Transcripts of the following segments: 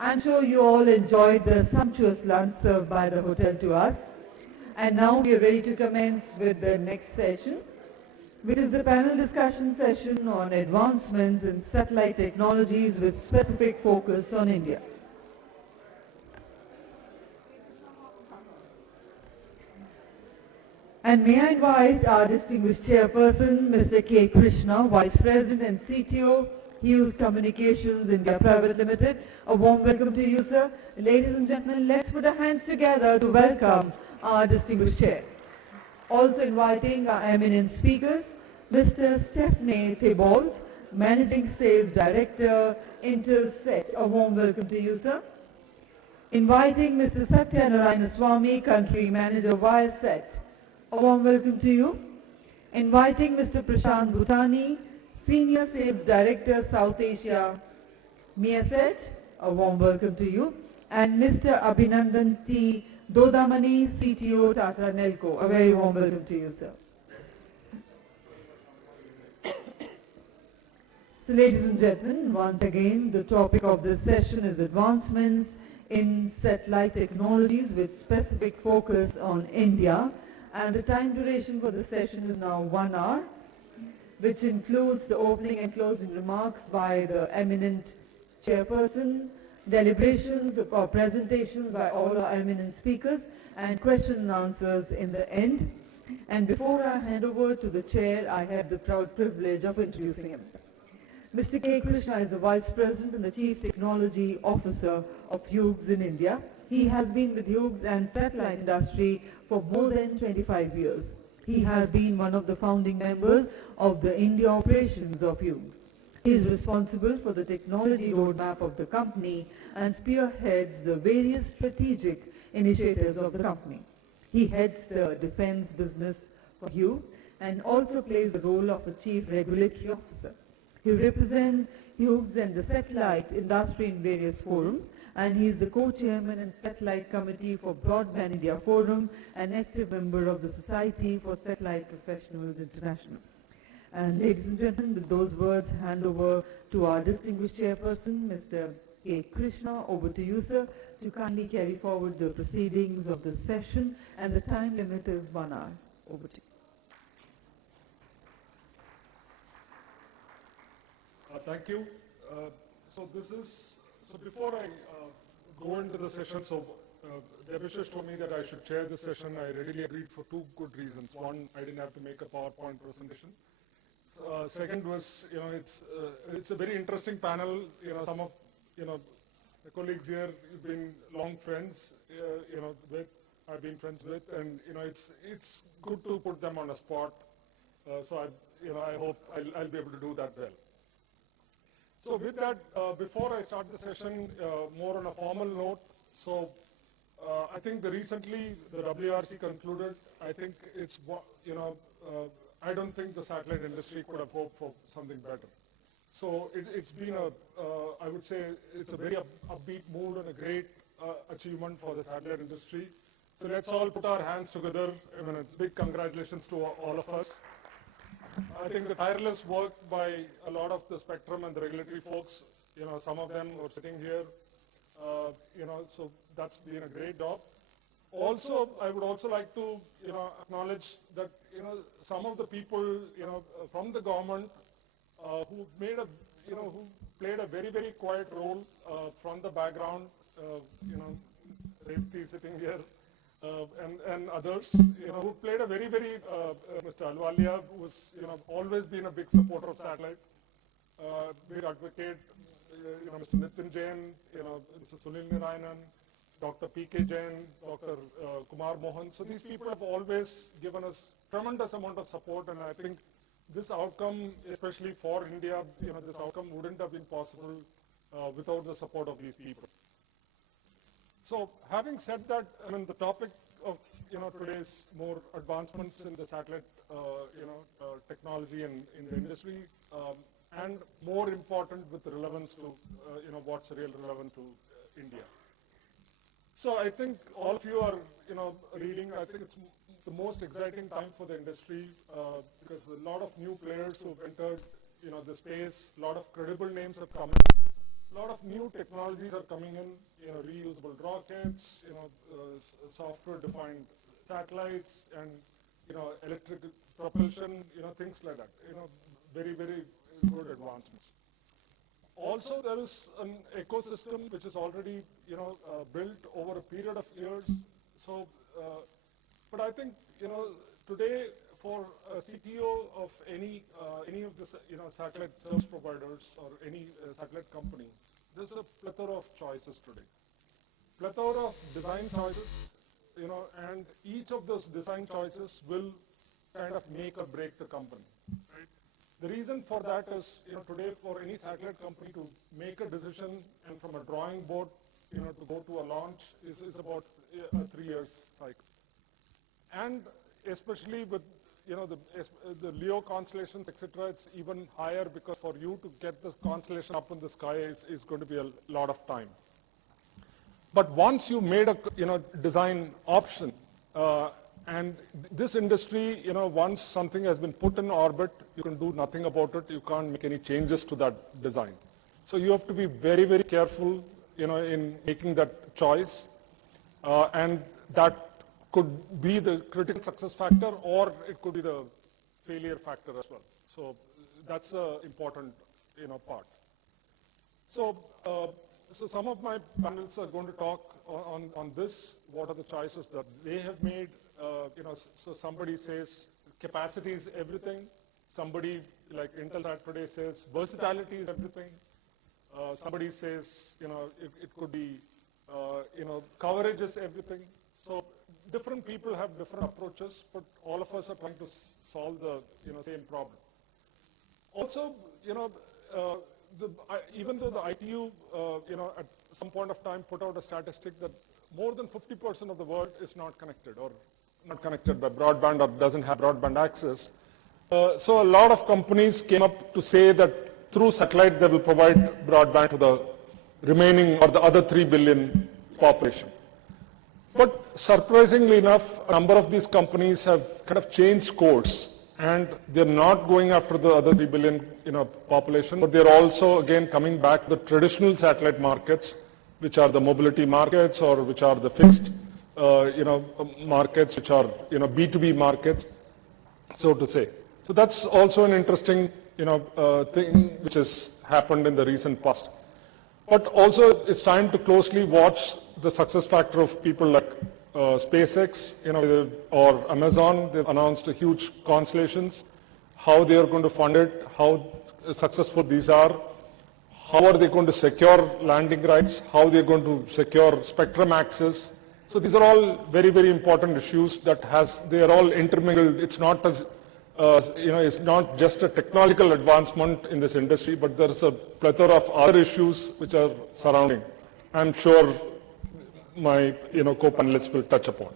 I'm sure you all enjoyed the sumptuous lunch served by the hotel to us. And now we are ready to commence with the next session, which is the panel discussion session on advancements in satellite technologies with specific focus on India. And may I invite our distinguished chairperson, Mr. K. Krishna, Vice President and CTO, Hughes Communications India Private Limited. A warm welcome to you, sir. Ladies and gentlemen, let's put our hands together to welcome our distinguished chair. Also inviting our eminent speakers, Mr. Stephanie Thibault, Managing Sales Director, Intelsat. A warm welcome to you, sir. Inviting Mr. Satyanarayana Swami, Country Manager, Viasat. A warm welcome to you. Inviting Mr. Prashant Bhutani, Senior Sales Director, South Asia, Miaset. A warm welcome to you. And Mr. Abhinandan T. Dodamani, CTO, Tata Nelco. A very warm welcome to you, sir. So, ladies and gentlemen, once again, the topic of this session is advancements in satellite technologies with specific focus on India. And the time duration for the session is now 1 hour, which includes the opening and closing remarks by the eminent chairperson, deliberations or presentations by all our eminent speakers, and question and answers in the end. And before I hand over to the chair, I have the proud privilege of introducing him. Mr. K. Krishna is the Vice President and the Chief Technology Officer of Hughes in India. He has been with Hughes and satellite industry for more than 25 years. He has been one of the founding members of the India operations of Hughes. He is responsible for the technology roadmap of the company and spearheads the various strategic initiatives of the company. He heads the defense business for Hughes and also plays the role of a chief regulatory officer. He represents Hughes and the satellite industry in various forums, and he is the co-chairman and satellite committee for Broadband India Forum and active member of the Society for Satellite Professionals International. And ladies and gentlemen, with those words, hand over to our distinguished chairperson, Mr. K. Krishna. Over to you, sir, to kindly carry forward the proceedings of the session, and the time limit is 1 hour. Over to you. Thank you. So before I go into the session, Debashish told me that I should chair the session. I readily agreed for two good reasons. One, I didn't have to make a PowerPoint presentation. Second was, it's a very interesting panel. Some of, the colleagues here, you've been long friends, I've been friends with, and, it's good to put them on a spot. So I hope I'll be able to do that well. So with that, before I start the session, more on a formal note, I think recently the WRC concluded. I think it's, I don't think the satellite industry could have hoped for something better. So it's been I would say it's a very upbeat mood and a great achievement for the satellite industry. So let's all put our hands together. I mean, it's big congratulations to all of us. I think the tireless work by a lot of the spectrum and the regulatory folks, some of them are sitting here, so that's been a great job. Also, I would also like to, acknowledge that, some of the people, from the government, who made who played a very, very quiet role, from the background, Revati sitting here, and others, who played a very, very, Mr. Alwalia, who was, always been a big supporter of satellite, big advocate, Mr. Nitin Jain, Mr. Sunil Narayanan, Dr. P.K. Jain, Dr. Kumar Mohan. So these people have always given us tremendous amount of support, and I think this outcome, especially for India, this outcome wouldn't have been possible without the support of these people. So having said that, I mean, the topic of today is more advancements in the satellite technology and in the industry, and more important with relevance to what's real relevant to India. So I think all of you are reading. I think it's the most exciting time for the industry because a lot of new players who've entered the space. A lot of credible names have come in. a lot of new technologies are coming in, reusable rockets, software-defined satellites, and, electric propulsion, things like that, very, very good advancements. Also, there is an ecosystem which is already, built over a period of years. So, but I think, today for a CTO of any of the, satellite service providers or any satellite company, there's a plethora of choices today. Plethora of design choices, and each of those design choices will kind of make or break the company, right? The reason for that is, today for any satellite company to make a decision and from a drawing board, to go to a launch is about a 3 years cycle. And especially with, the LEO constellations, etc., it's even higher because for you to get this constellation up in the sky is going to be a lot of time. But once you made a, design option, and this industry, once something has been put in orbit, you can do nothing about it. You can't make any changes to that design. So you have to be very, very careful, in making that choice. And that could be the critical success factor, or it could be the failure factor as well. So that's the important, part. So, so some of my panelists are going to talk on this. What are the choices that they have made? So somebody says capacity is everything. Somebody like Intelsat today says versatility is everything. Somebody says, it could be, coverage is everything. So different people have different approaches, but all of us are trying to solve the, same problem. Also, even though the ITU, at some point of time put out a statistic that more than 50% of the world is not connected or not connected by broadband or doesn't have broadband access. So a lot of companies came up to say that through satellite they will provide broadband to the remaining or the other 3 billion population. But surprisingly enough, a number of these companies have kind of changed course, and they're not going after the other 3 billion population, but they're also again coming back to the traditional satellite markets, which are the mobility markets or which are the fixed markets, which are B2B markets, so to say. So that's also an interesting thing which has happened in the recent past. But also it's time to closely watch the success factor of people like SpaceX, or Amazon. They've announced a huge constellations, how they are going to fund it, how successful these are, how are they going to secure landing rights, how they're going to secure spectrum access. So these are all very, very important issues that they are all intermingled. It's not it's not just a technological advancement in this industry, but there's a plethora of other issues which are surrounding. I'm sure my co-panelists will touch upon.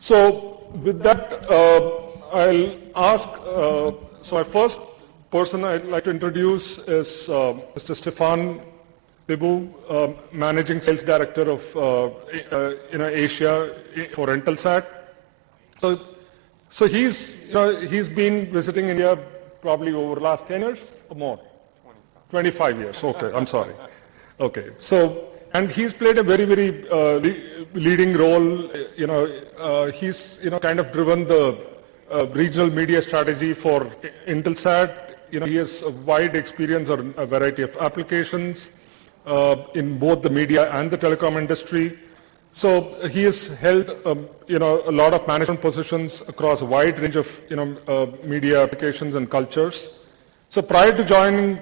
So with that, I'll ask, so my first person I'd like to introduce is Mr. Stefan Bibu, Managing Sales Director of Asia for Intelsat. So he's been visiting India probably over the last 10 years or more? 25 years, okay, I'm sorry. Okay, so, and he's played a very, very leading role. He's, kind of driven the regional media strategy for Intelsat. He has a wide experience on a variety of applications in both the media and the telecom industry. So he has held, a lot of management positions across a wide range of, media applications and cultures. So prior to joining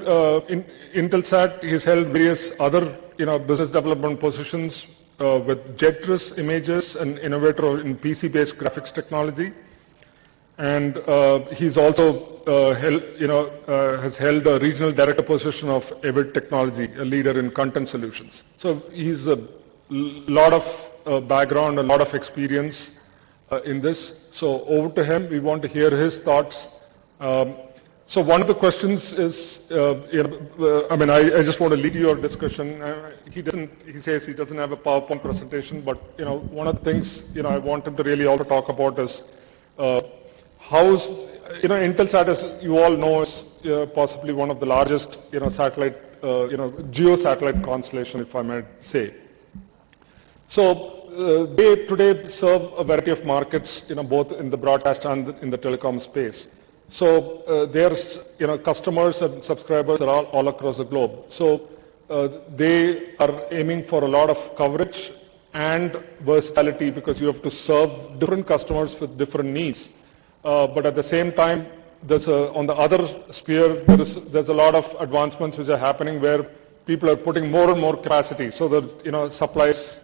Intelsat, he's held various other, business development positions with Jetris Images, an innovator in PC-based graphics technology. And he's also has held a regional director position of Avid Technology, a leader in content solutions. So he's a lot of background, a lot of experience in this. So over to him. We want to hear his thoughts. So one of the questions is, I just want to lead your discussion. He says he doesn't have a PowerPoint presentation, but one of the things I want him to really also talk about is how's, Intelsat, as you all know, is possibly one of the largest, satellite, geo-satellite constellation, if I might say. So they today serve a variety of markets, both in the broadcast and in the telecom space. So their, customers and subscribers are all across the globe. So they are aiming for a lot of coverage and versatility because you have to serve different customers with different needs. But at the same time, on the other sphere, there's a lot of advancements which are happening where people are putting more and more capacity so that, supply is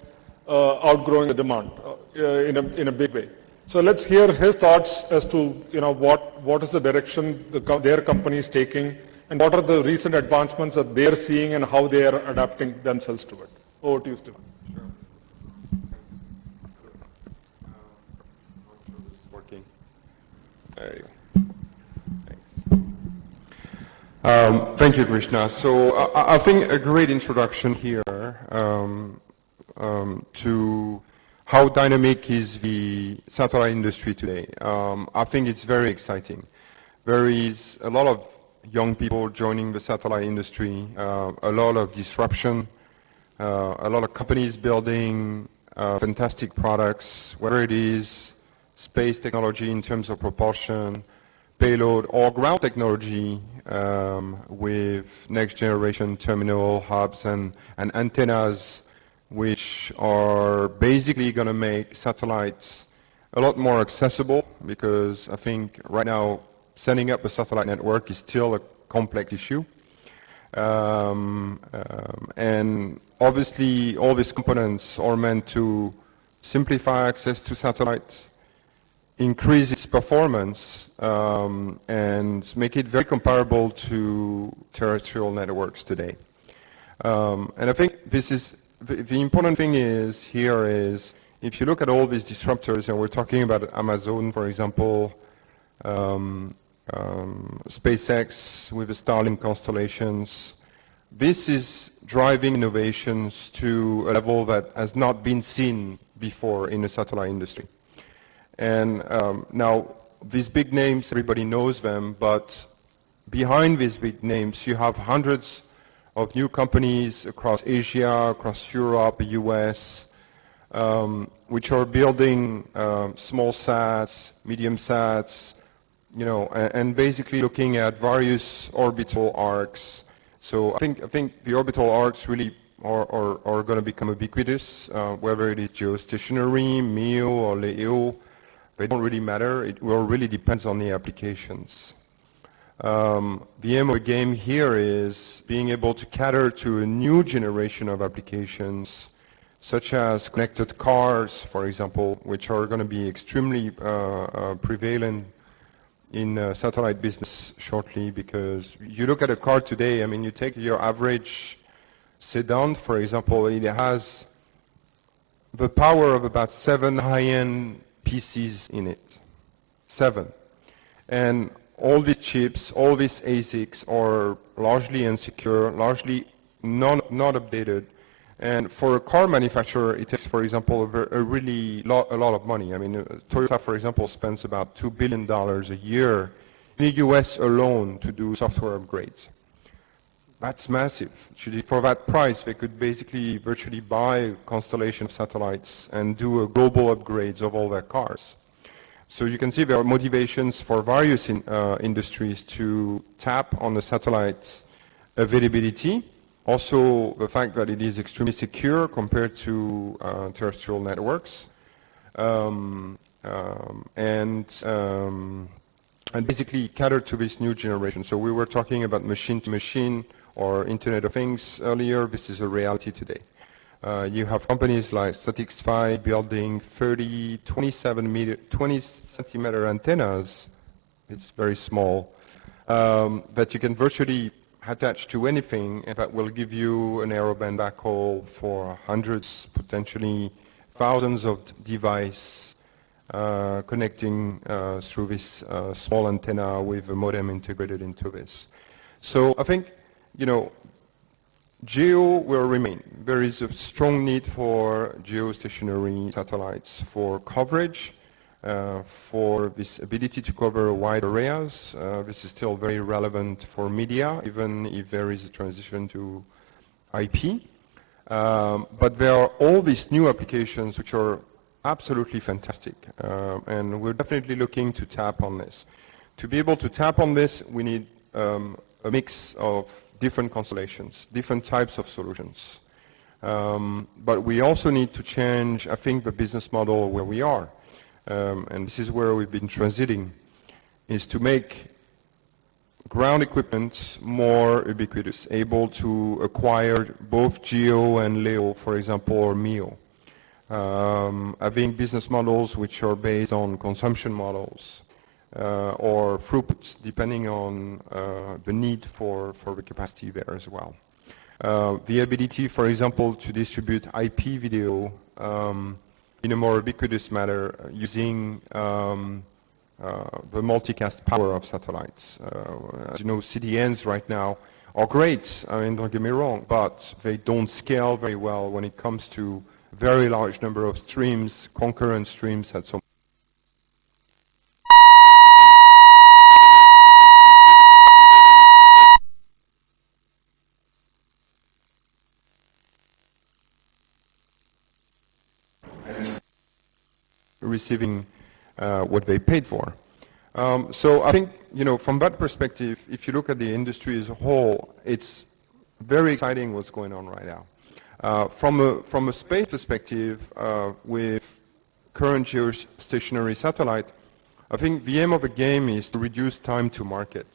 outgrowing the demand in a big way. So let's hear his thoughts as to what is the direction their company is taking, and what are the recent advancements that they are seeing and how they are adapting themselves to it. Over to you, Stephen. Working. There you go. Thanks. Thank you, Krishna. So I think a great introduction here to how dynamic is the satellite industry today. I think it's very exciting. There is a lot of young people joining the satellite industry, a lot of disruption, a lot of companies building fantastic products, whether it is space technology in terms of propulsion, payload, or ground technology with next generation terminal hubs and antennas, which are basically going to make satellites a lot more accessible, because I think right now setting up a satellite network is still a complex issue. And obviously all these components are meant to simplify access to satellites, increase its performance, and make it very comparable to terrestrial networks today. And I think this is the important thing is here is, if you look at all these disruptors, and we're talking about Amazon, for example, SpaceX with the Starlink constellations, this is driving innovations to a level that has not been seen before in the satellite industry. And now, these big names, everybody knows them, but behind these big names, you have hundreds of new companies across Asia, across Europe, the US, which are building small sats, medium sats, and basically looking at various orbital arcs. So I think the orbital arcs really are going to become ubiquitous, whether it is geostationary, MEO, or LEO. They don't really matter. It will really depends on the applications. The aim of the game here is being able to cater to a new generation of applications, such as connected cars, for example, which are going to be extremely prevalent in satellite business shortly, because you look at a car today, I mean, you take your average sedan, for example, it has the power of about 7 high-end PCs in it. 7. And all these chips, all these ASICs are largely insecure, largely not updated. And for a car manufacturer, it takes, for example, a lot of money. I mean, Toyota, for example, spends about $2 billion a year in the US alone to do software upgrades. That's massive. For that price, they could basically virtually buy a constellation of satellites and do a global upgrades of all their cars. So you can see there are motivations for various industries to tap on the satellite's availability. Also, the fact that it is extremely secure compared to terrestrial networks, and basically cater to this new generation. So we were talking about machine-to-machine or Internet of Things earlier. This is a reality today. You have companies like SatixFy building 20 centimeter antennas. It's very small, that you can virtually attach to anything, and that will give you an narrowband backhaul for hundreds, potentially thousands of devices connecting through this small antenna with a modem integrated into this. So I think, GEO will remain. There is a strong need for geostationary satellites for coverage, for this ability to cover wide areas. This is still very relevant for media, even if there is a transition to IP. But there are all these new applications which are absolutely fantastic, and we're definitely looking to tap on this. To be able to tap on this, we need a mix of different constellations, different types of solutions. But we also need to change, I think, the business model where we are. And this is where we've been transiting, is to make ground equipment more ubiquitous, able to acquire both GEO and LEO, for example, or MEO. Having business models which are based on consumption models or throughput, depending on the need for the capacity there as well. The ability, for example, to distribute IP video in a more ubiquitous manner using the multicast power of satellites. As you know, CDNs right now are great, I mean, don't get me wrong, but they don't scale very well when it comes to very large number of streams, concurrent streams at some receiving what they paid for. So I think, you know, from that perspective, if you look at the industry as a whole, it's very exciting what's going on right now. From a space perspective, with current geostationary satellite, I think the aim of the game is to reduce time to market.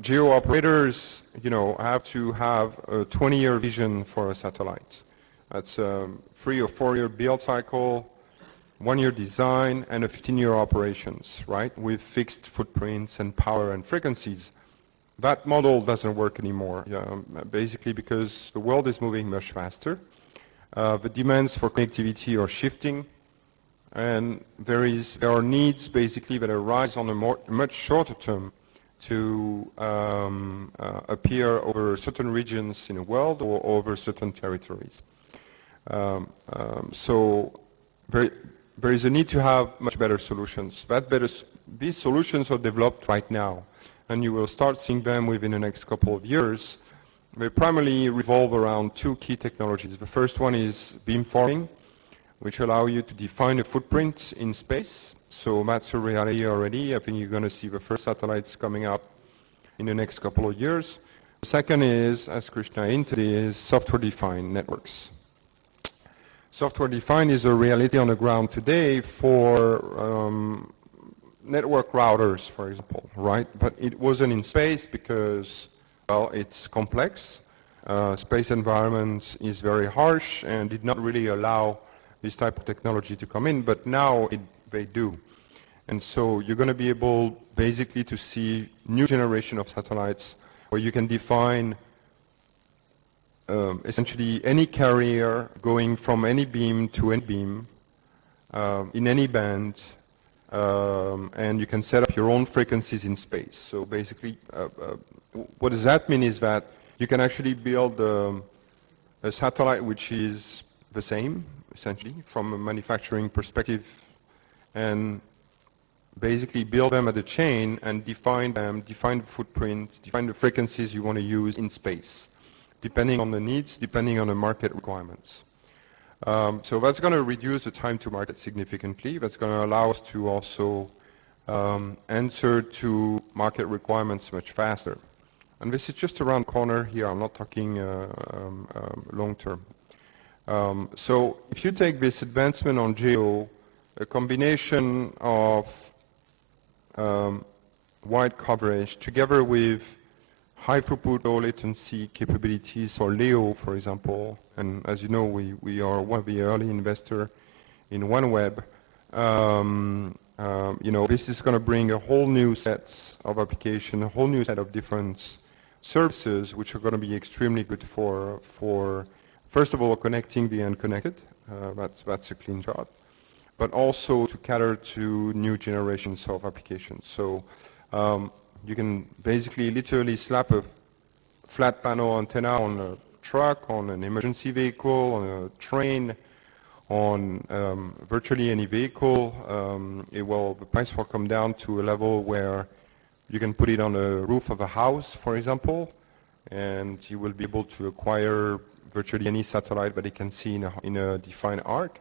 Geo operators, you know, have to have a 20-year vision for a satellite. That's a 3 or 4 year build cycle, 1 year design, and a 15-year operations, right? With fixed footprints and power and frequencies. That model doesn't work anymore, basically because the world is moving much faster. The demands for connectivity are shifting, and there are needs basically that arise on a much shorter term to appear over certain regions in the world or over certain territories. So there is a need to have much better solutions. These solutions are developed right now, and you will start seeing them within the next couple of years. They primarily revolve around two key technologies. The first one is beamforming, which allow you to define a footprint in space. So that's a reality already. I think you're going to see the first satellites coming up in the next couple of years. The second is, as Krishna hinted, is software-defined networks. Software-defined is a reality on the ground today for network routers, for example, right? But it wasn't in space because, well, it's complex. Space environment is very harsh and did not really allow this type of technology to come in, but now they do. And so you're going to be able basically to see new generation of satellites where you can define essentially any carrier going from any beam to any beam in any band, and you can set up your own frequencies in space. So basically, what does that mean is that you can actually build a satellite which is the same, essentially, from a manufacturing perspective, and basically build them at a chain and define them, define the footprints, define the frequencies you want to use in space, depending on the needs, depending on the market requirements. So that's going to reduce the time to market significantly. That's going to allow us to also answer to market requirements much faster. And this is just around the corner here. I'm not talking long term. So if you take this advancement on GEO, a combination of wide coverage together with high throughput, low latency capabilities for LEO, for example, and as you know, we are one of the early investors in OneWeb. You know, this is going to bring a whole new set of application, a whole new set of different services, which are going to be extremely good for first of all, connecting the unconnected. That's a clean job, but also to cater to new generations of applications. So you can basically literally slap a flat panel antenna on a truck, on an emergency vehicle, on a train, on virtually any vehicle. The price will come down to a level where you can put it on the roof of a house, for example, and you will be able to acquire virtually any satellite that it can see in a defined arc,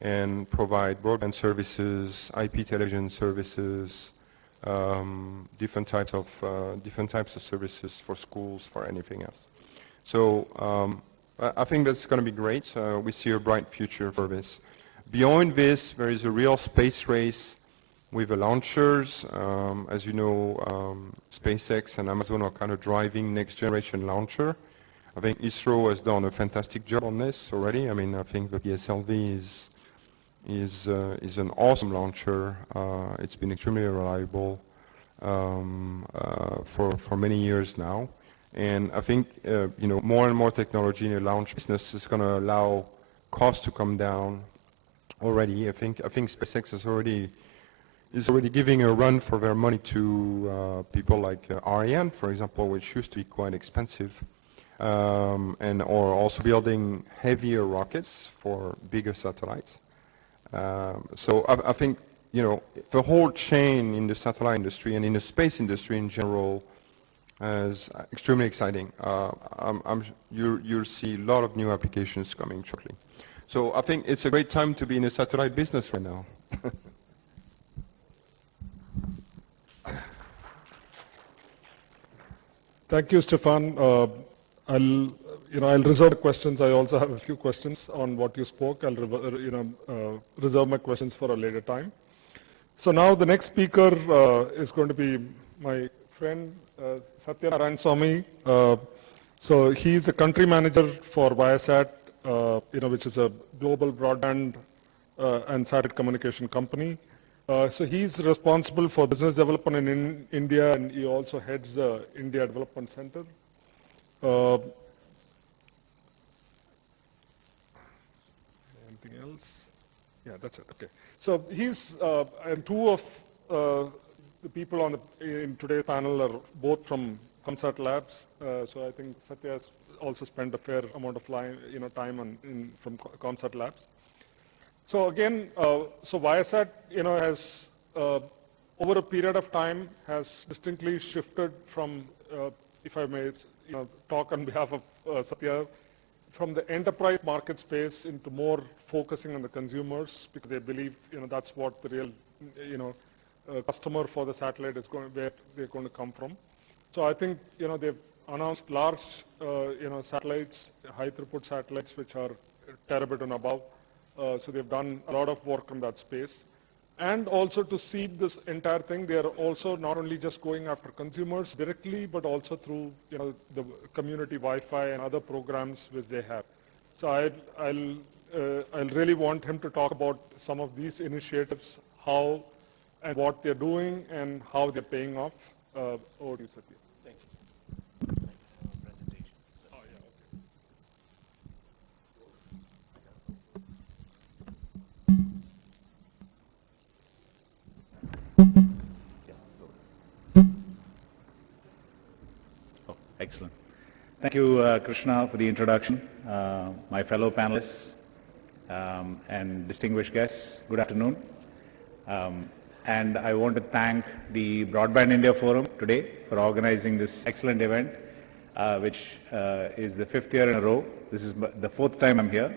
and provide broadband services, IP television services, different types of services for schools, for anything else. So I think that's going to be great. We see a bright future for this. Beyond this, there is a real space race with the launchers. As you know, SpaceX and Amazon are kind of driving next generation launcher. I think ISRO has done a fantastic job on this already. I mean, I think the PSLV is an awesome launcher. It's been extremely reliable for many years now. And I think more and more technology in the launch business is going to allow costs to come down already. I think SpaceX is already giving a run for their money to people like Ariane, for example, which used to be quite expensive, or also building heavier rockets for bigger satellites. So I think the whole chain in the satellite industry and in the space industry in general is extremely exciting. You'll see a lot of new applications coming shortly. So I think it's a great time to be in the satellite business right now. Thank you, Stefan. I'll reserve the questions. I also have a few questions on what you spoke. I'll reserve my questions for a later time. So now the next speaker is going to be my friend Satyanarayan Swamy. So he's a country manager for Viasat, which is a global broadband and satellite communication company. So he's responsible for business development in India, and he also heads the India Development Center. Anything else? Yeah, that's it. Okay. So he's and two of the people in today's panel are both from Concert Labs. So I think Satya has also spent a fair amount of time from Concert Labs. So again, so Viasat, has over a period of time has distinctly shifted from, if I may, talk on behalf of Satya, from the enterprise market space into more focusing on the consumers, because they believe, that's what the real, customer for the satellite is where they're going to come from. So I think, they've announced large, satellites, high throughput satellites, which are terabit and above. So they've done a lot of work in that space. And also to seed this entire thing, they are also not only just going after consumers directly, but also through the community Wi-Fi and other programs which they have. So I'll really want him to talk about some of these initiatives, how and what they're doing, and how they're paying off. Over to you, Satya. Thank you. Oh, yeah, okay. Oh, excellent. Thank you, Krishna, for the introduction. My fellow panelists and distinguished guests, good afternoon. And I want to thank the Broadband India Forum today for organizing this excellent event, which is the 5th year in a row. This is the 4th time I'm here.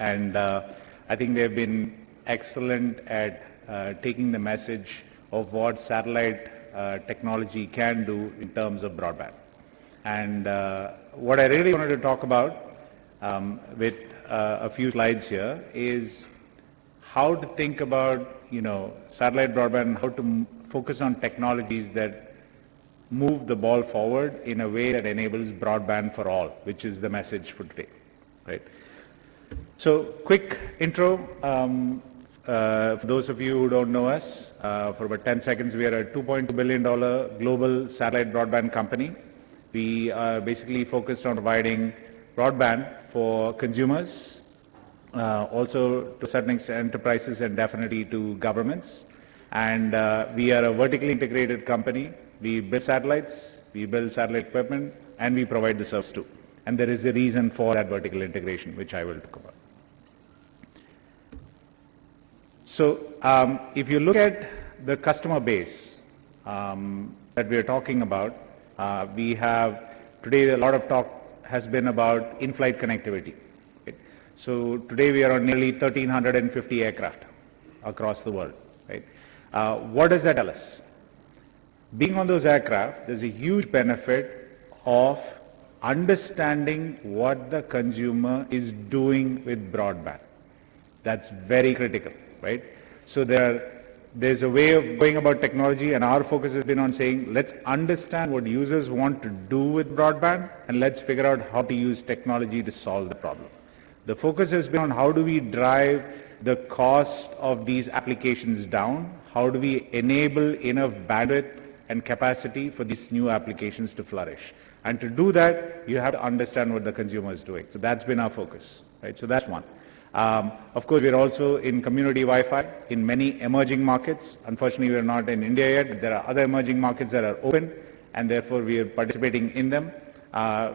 And I think they've been excellent at taking the message of what satellite technology can do in terms of broadband. And what I really wanted to talk about with a few slides here is how to think about, satellite broadband, how to focus on technologies that move the ball forward in a way that enables broadband for all, which is the message for today, right? So, quick intro. For those of you who don't know us, for about 10 seconds, we are a $2.2 billion global satellite broadband company. We are basically focused on providing broadband for consumers, also to a certain extent enterprises, and definitely to governments. And we are a vertically integrated company. We build satellites, we build satellite equipment, and we provide the service too. And there is a reason for that vertical integration, which I will talk about. So if you look at the customer base that we are talking about, we have today a lot of talk has been about in-flight connectivity. Right? So today we are on nearly 1,350 aircraft across the world. Right? What does that tell us? Being on those aircraft, there's a huge benefit of understanding what the consumer is doing with broadband. That's very critical, right? So there's a way of going about technology, and our focus has been on saying, let's understand what users want to do with broadband, and let's figure out how to use technology to solve the problem. The focus has been on how do we drive the cost of these applications down, how do we enable enough bandwidth and capacity for these new applications to flourish. And to do that, you have to understand what the consumer is doing. So that's been our focus, right? So that's one. Of course, we're also in community Wi-Fi in many emerging markets. Unfortunately, we're not in India yet, but there are other emerging markets that are open, and therefore we are participating in them.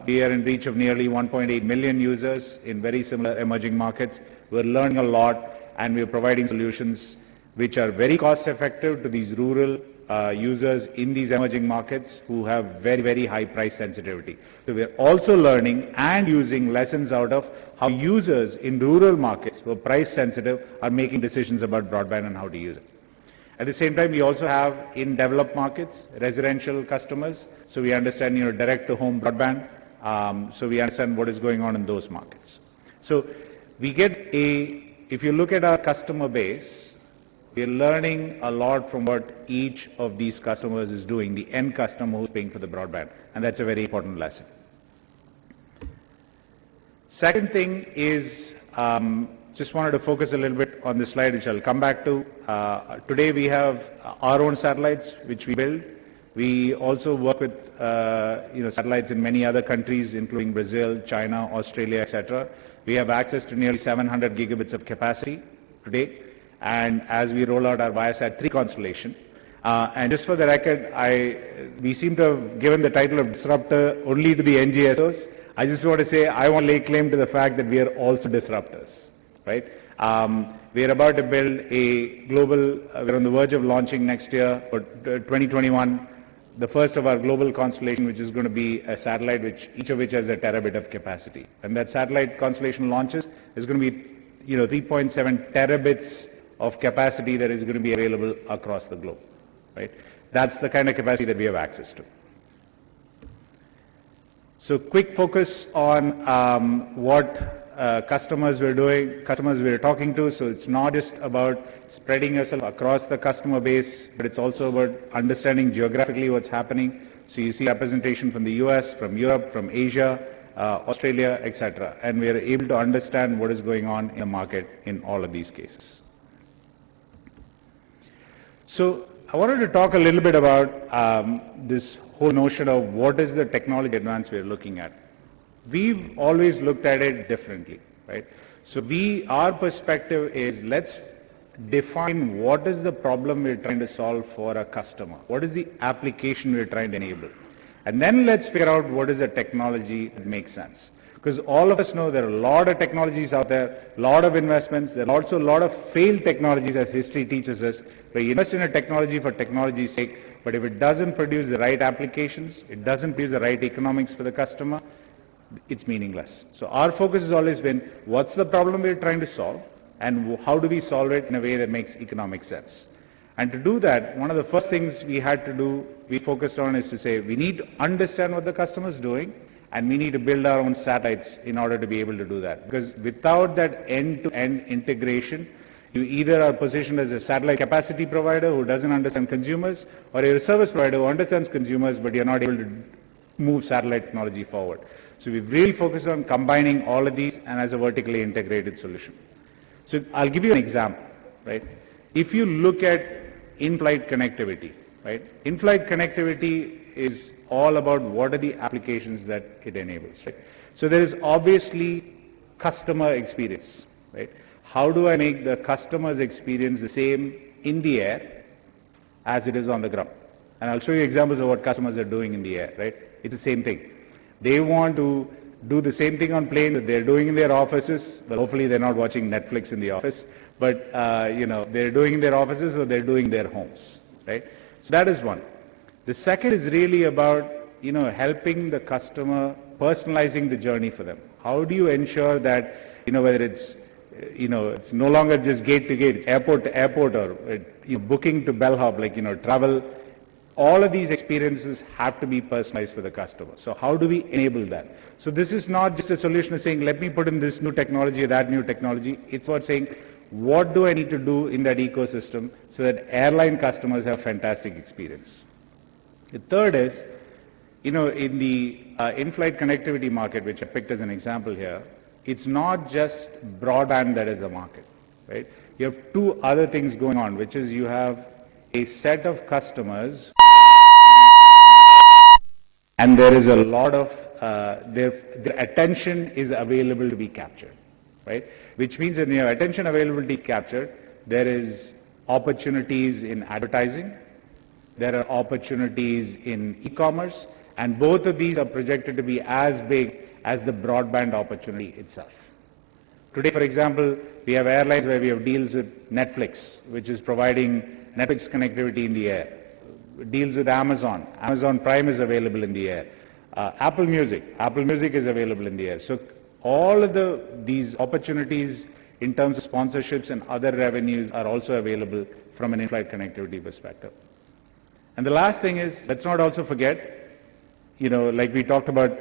We are in reach of nearly 1.8 million users in very similar emerging markets. We're learning a lot, and we're providing solutions which are very cost-effective to these rural users in these emerging markets who have very, very high price sensitivity. So we're also learning and using lessons out of how users in rural markets who are price sensitive are making decisions about broadband and how to use it. At the same time, we also have in developed markets residential customers, so we understand direct to home broadband, so we understand what is going on in those markets. So we get if you look at our customer base, we're learning a lot from what each of these customers is doing, the end customer who's paying for the broadband, and that's a very important lesson. Second thing is, just wanted to focus a little bit on this slide, which I'll come back to. Today we have our own satellites, which we build. We also work with satellites in many other countries, including Brazil, China, Australia, etc. We have access to nearly 700 gigabits of capacity today. And as we roll out our Viasat-3 constellation, and just for the record, we seem to have given the title of disruptor only to the NGSOs. I just want to say I want to lay claim to the fact that we are also disruptors, right? We are about to build a global, we're on the verge of launching next year, for 2021, the first of our global constellation, which is going to be a satellite, each of which has a terabit of capacity. And that satellite constellation launches is going to be, 3.7 terabits of capacity that is going to be available across the globe, right? That's the kind of capacity that we have access to. So quick focus on what customers we're talking to. So it's not just about spreading yourself across the customer base, but it's also about understanding geographically what's happening. So you see representation from the US, from Europe, from Asia, Australia, etc. And we are able to understand what is going on in the market in all of these cases. So I wanted to talk a little bit about this whole notion of what is the technology advance we're looking at. We've always looked at it differently, right? So our perspective is let's define what is the problem we're trying to solve for a customer. What is the application we're trying to enable? And then let's figure out what is the technology that makes sense. Because all of us know there are a lot of technologies out there, a lot of investments. There are also a lot of failed technologies, as history teaches us, where you invest in a technology for technology's sake, but if it doesn't produce the right applications, it doesn't produce the right economics for the customer, it's meaningless. So our focus has always been, what's the problem we're trying to solve, and how do we solve it in a way that makes economic sense? And to do that, one of the first things we focused on is to say, we need to understand what the customer is doing, and we need to build our own satellites in order to be able to do that. Because without that end-to-end integration, you either are positioned as a satellite capacity provider who doesn't understand consumers, or you're a service provider who understands consumers, but you're not able to move satellite technology forward. So we've really focused on combining all of these and as a vertically integrated solution. So I'll give you an example, right? If you look at in-flight connectivity, right? In-flight connectivity is all about what are the applications that it enables, right? So there is obviously customer experience, right? How do I make the customer's experience the same in the air as it is on the ground? And I'll show you examples of what customers are doing in the air, right? It's the same thing. They want to do the same thing on plane that they're doing in their offices. Well, hopefully they're not watching Netflix in the office. but they're doing in their offices or they're doing in their homes, right? So that is one. The second is really about, helping the customer, personalizing the journey for them. How do you ensure that, whether it's, it's no longer just gate to gate, it's airport to airport, or booking to bellhop, travel. All of these experiences have to be personalized for the customer. So how do we enable that? So this is not just a solution of saying, let me put in this new technology or that new technology. It's about saying, what do I need to do in that ecosystem so that airline customers have fantastic experience? The third is, in the in-flight connectivity market, which I picked as an example here, it's not just broadband that is the market, right? You have two other things going on, which is you have a set of customers and there is a lot of, their attention is available to be captured, right? Which means that when you have attention availability captured, there is opportunities in advertising, there are opportunities in e-commerce, and both of these are projected to be as big as the broadband opportunity itself. Today, for example, we have airlines where we have deals with Netflix, which is providing Netflix connectivity in the air. Deals with Amazon. Amazon Prime is available in the air. Apple Music is available in the air. So all of these opportunities in terms of sponsorships and other revenues are also available from an in-flight connectivity perspective. And the last thing is, let's not also forget, like we talked about,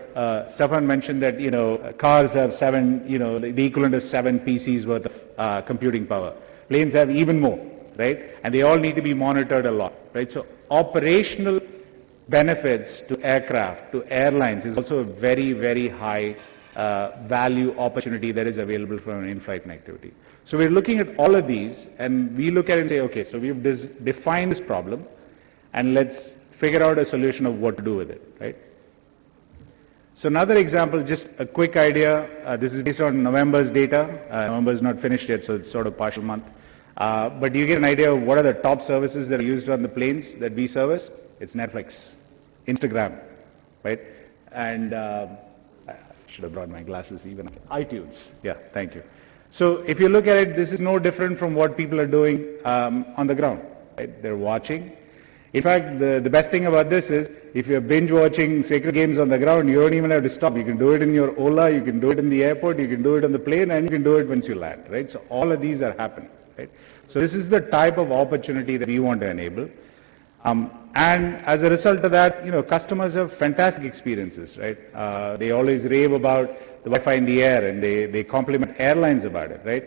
Stefan mentioned that, cars have the equivalent of 7 PCs worth of computing power. Planes have even more, right? And they all need to be monitored a lot, right? So operational benefits to aircraft, to airlines is also a very, very high value opportunity that is available from an in-flight connectivity. So we're looking at all of these, and we look at it and say, okay, so we've defined this problem, and let's figure out a solution of what to do with it, right? So another example, just a quick idea. This is based on November's data. November is not finished yet, so it's sort of partial month. But you get an idea of what are the top services that are used on the planes that we service. It's Netflix, Instagram, right? And I should have brought my glasses even. iTunes, yeah, thank you. So if you look at it, this is no different from what people are doing on the ground, right? They're watching. In fact, the best thing about this is, if you're binge watching Sacred Games on the ground, you don't even have to stop. You can do it in your Ola, you can do it in the airport, you can do it on the plane, and you can do it once you land, right? So all of these are happening, right? So this is the type of opportunity that we want to enable. And as a result of that, customers have fantastic experiences, right? They always rave about the Wi-Fi in the air, and they compliment airlines about it, right?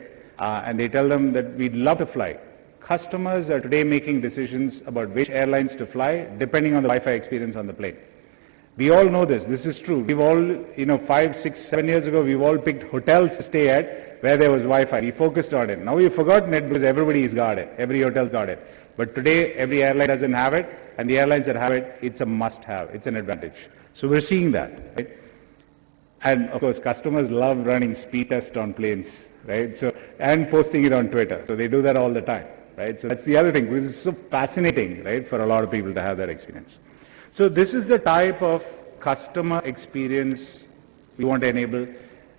And they tell them that we'd love to fly. Customers are today making decisions about which airlines to fly depending on the Wi-Fi experience on the plane. We all know this. This is true. We've all, 5, 6, 7 years ago, we've all picked hotels to stay at where there was Wi-Fi. We focused on it. Now we've forgotten it because everybody's got it. Every hotel's got it. But today, every airline doesn't have it, and the airlines that have it, it's a must-have. It's an advantage. So we're seeing that, right? And of course, customers love running speed tests on planes, right? So, and posting it on Twitter. So they do that all the time. Right? So that's the other thing, because it's so fascinating, right, for a lot of people to have that experience. So this is the type of customer experience we want to enable.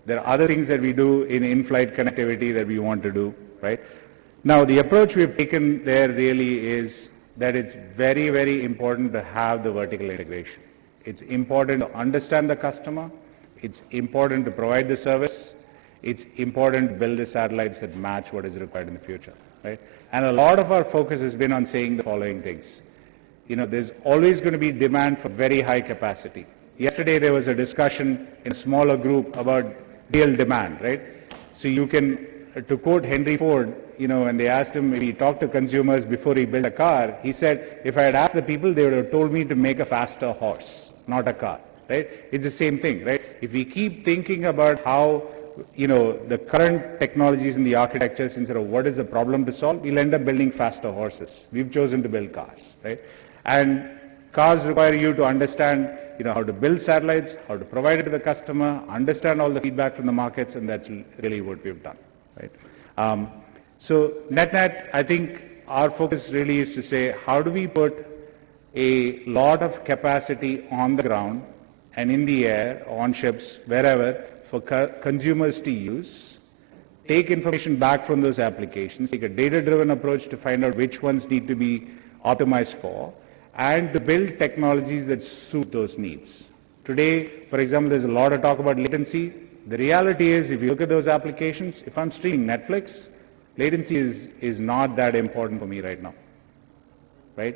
There are other things that we do in in-flight connectivity that we want to do, right? Now, the approach we've taken there really is that it's very, very important to have the vertical integration. It's important to understand the customer. It's important to provide the service. It's important to build the satellites that match what is required in the future, right? And a lot of our focus has been on saying the following things. There's always going to be demand for very high capacity. Yesterday there was a discussion in a smaller group about real demand, right? So you can, to quote Henry Ford, when they asked him if he talked to consumers before he built a car, he said, if I had asked the people, they would have told me to make a faster horse, not a car, right? It's the same thing, right? If we keep thinking about how the current technologies in the architectures, instead of what is the problem to solve, we'll end up building faster horses. We've chosen to build cars, right? And cars require you to understand, how to build satellites, how to provide it to the customer, understand all the feedback from the markets, and that's really what we've done, right? So net-net, I think our focus really is to say, how do we put a lot of capacity on the ground and in the air, on ships, wherever, for consumers to use, take information back from those applications, take a data-driven approach to find out which ones need to be optimized for, and to build technologies that suit those needs. Today, for example, there's a lot of talk about latency. The reality is, if you look at those applications, if I'm streaming Netflix, latency is not that important for me right now, right?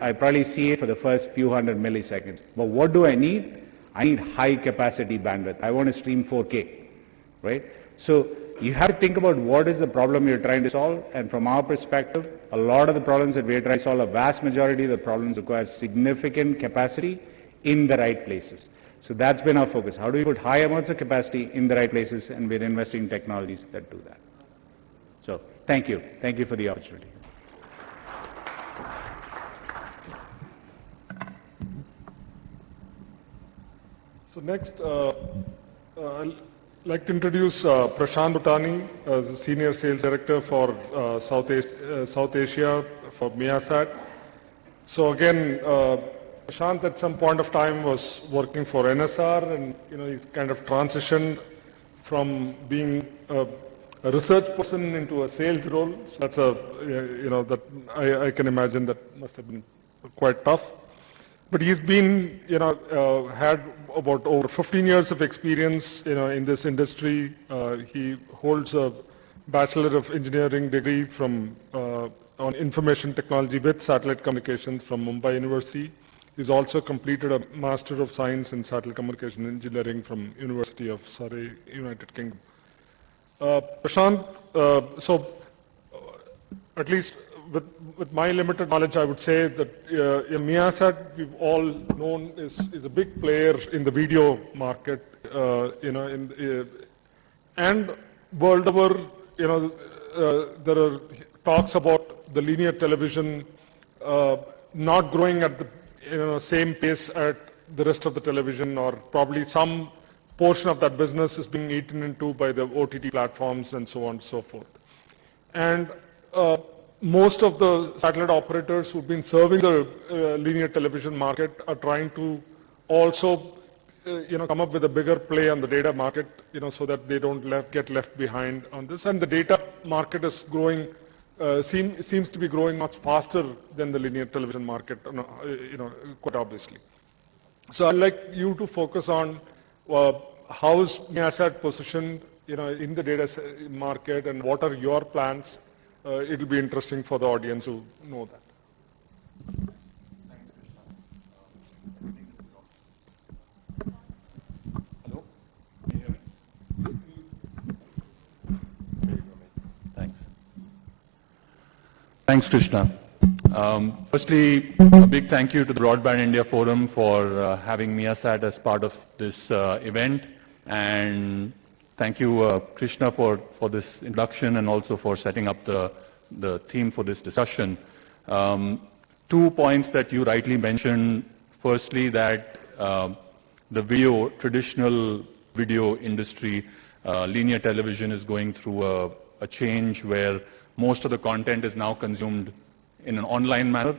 I probably see it for the first few hundred milliseconds. But what do I need? I need high capacity bandwidth. I want to stream 4K, right? So you have to think about what is the problem you're trying to solve, and from our perspective, a lot of the problems that we're trying to solve, a vast majority of the problems require significant capacity in the right places. So that's been our focus. How do we put high amounts of capacity in the right places, and we're investing in technologies that do that. So thank you. Thank you for the opportunity. So next, I'd like to introduce Prashant Bhutani as the Senior Sales Director for South Asia for Miasat. So again, Prashant at some point of time was working for NSR, and he's kind of transitioned from being a research person into a sales role. So that's that I can imagine that must have been quite tough. But he's been, had about over 15 years of experience, in this industry. He holds a Bachelor of Engineering degree from on Information Technology with Satellite Communications from Mumbai University. He's also completed a Master of Science in Satellite Communication Engineering from University of Surrey, United Kingdom. Prashant, so at least with my limited knowledge, I would say that Miasat, we've all known, is a big player in the video market, and world over, there are talks about the linear television not growing at the same pace at the rest of the television, or probably some portion of that business is being eaten into by the OTT platforms and so on and so forth. And most of the satellite operators who've been serving the linear television market are trying to also, come up with a bigger play on the data market, so that they don't get left behind on this. And the data market is growing, seems to be growing much faster than the linear television market, quite obviously. So I'd like you to focus on how is Miasat positioned, in the data market, and what are your plans. It'll be interesting for the audience to know that. Hello? Can you hear me? Thanks. Thanks, Krishna. Firstly, a big thank you to the Broadband India Forum for having Miasat as part of this event, and thank you, Krishna, for this introduction and also for setting up the theme for this discussion. 2 points that you rightly mentioned. Firstly, that the traditional video industry, linear television is going through a change where most of the content is now consumed in an online manner,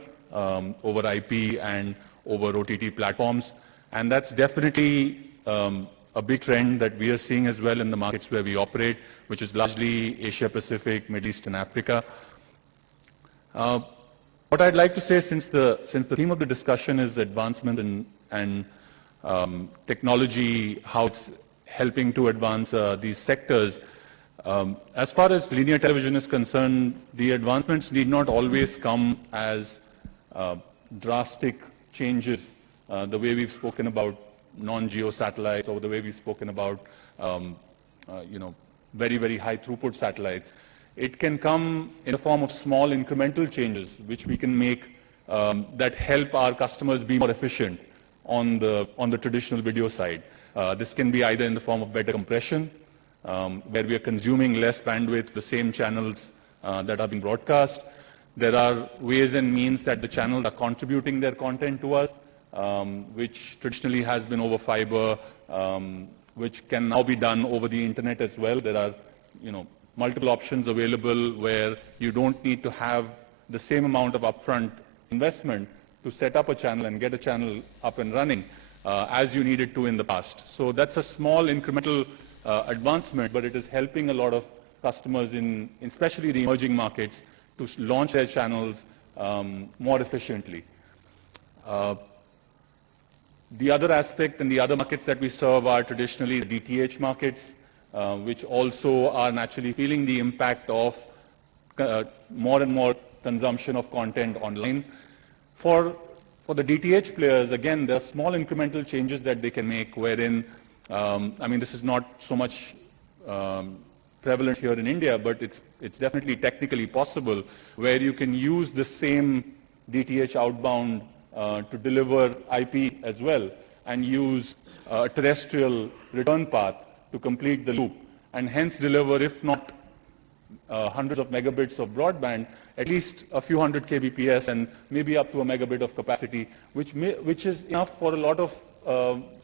over IP and over OTT platforms. And that's definitely a big trend that we are seeing as well in the markets where we operate, which is largely Asia Pacific, Middle East, and Africa. What I'd like to say, since the theme of the discussion is advancement and technology, how it's helping to advance these sectors, as far as linear television is concerned, the advancements need not always come as drastic changes, the way we've spoken about non-geo satellites, or the way we've spoken about very, very high throughput satellites. It can come in the form of small incremental changes which we can make that help our customers be more efficient on the traditional video side. This can be either in the form of better compression, where we are consuming less bandwidth, the same channels that are being broadcast. There are ways and means that the channels are contributing their content to us, which traditionally has been over fiber, which can now be done over the internet as well. There are, multiple options available where you don't need to have the same amount of upfront investment to set up a channel and get a channel up and running as you needed to in the past. So that's a small incremental advancement, but it is helping a lot of customers in especially the emerging markets to launch their channels more efficiently. The other aspect and the other markets that we serve are traditionally the DTH markets, which also are naturally feeling the impact of more and more consumption of content online. For the DTH players, again, there are small incremental changes that they can make wherein, I mean, this is not so much prevalent here in India, but it's definitely technically possible where you can use the same DTH outbound to deliver IP as well and use a terrestrial return path to complete the loop and hence deliver, if not hundreds of megabits of broadband, at least a few hundred kbps and maybe up to a megabit of capacity, which is enough for a lot of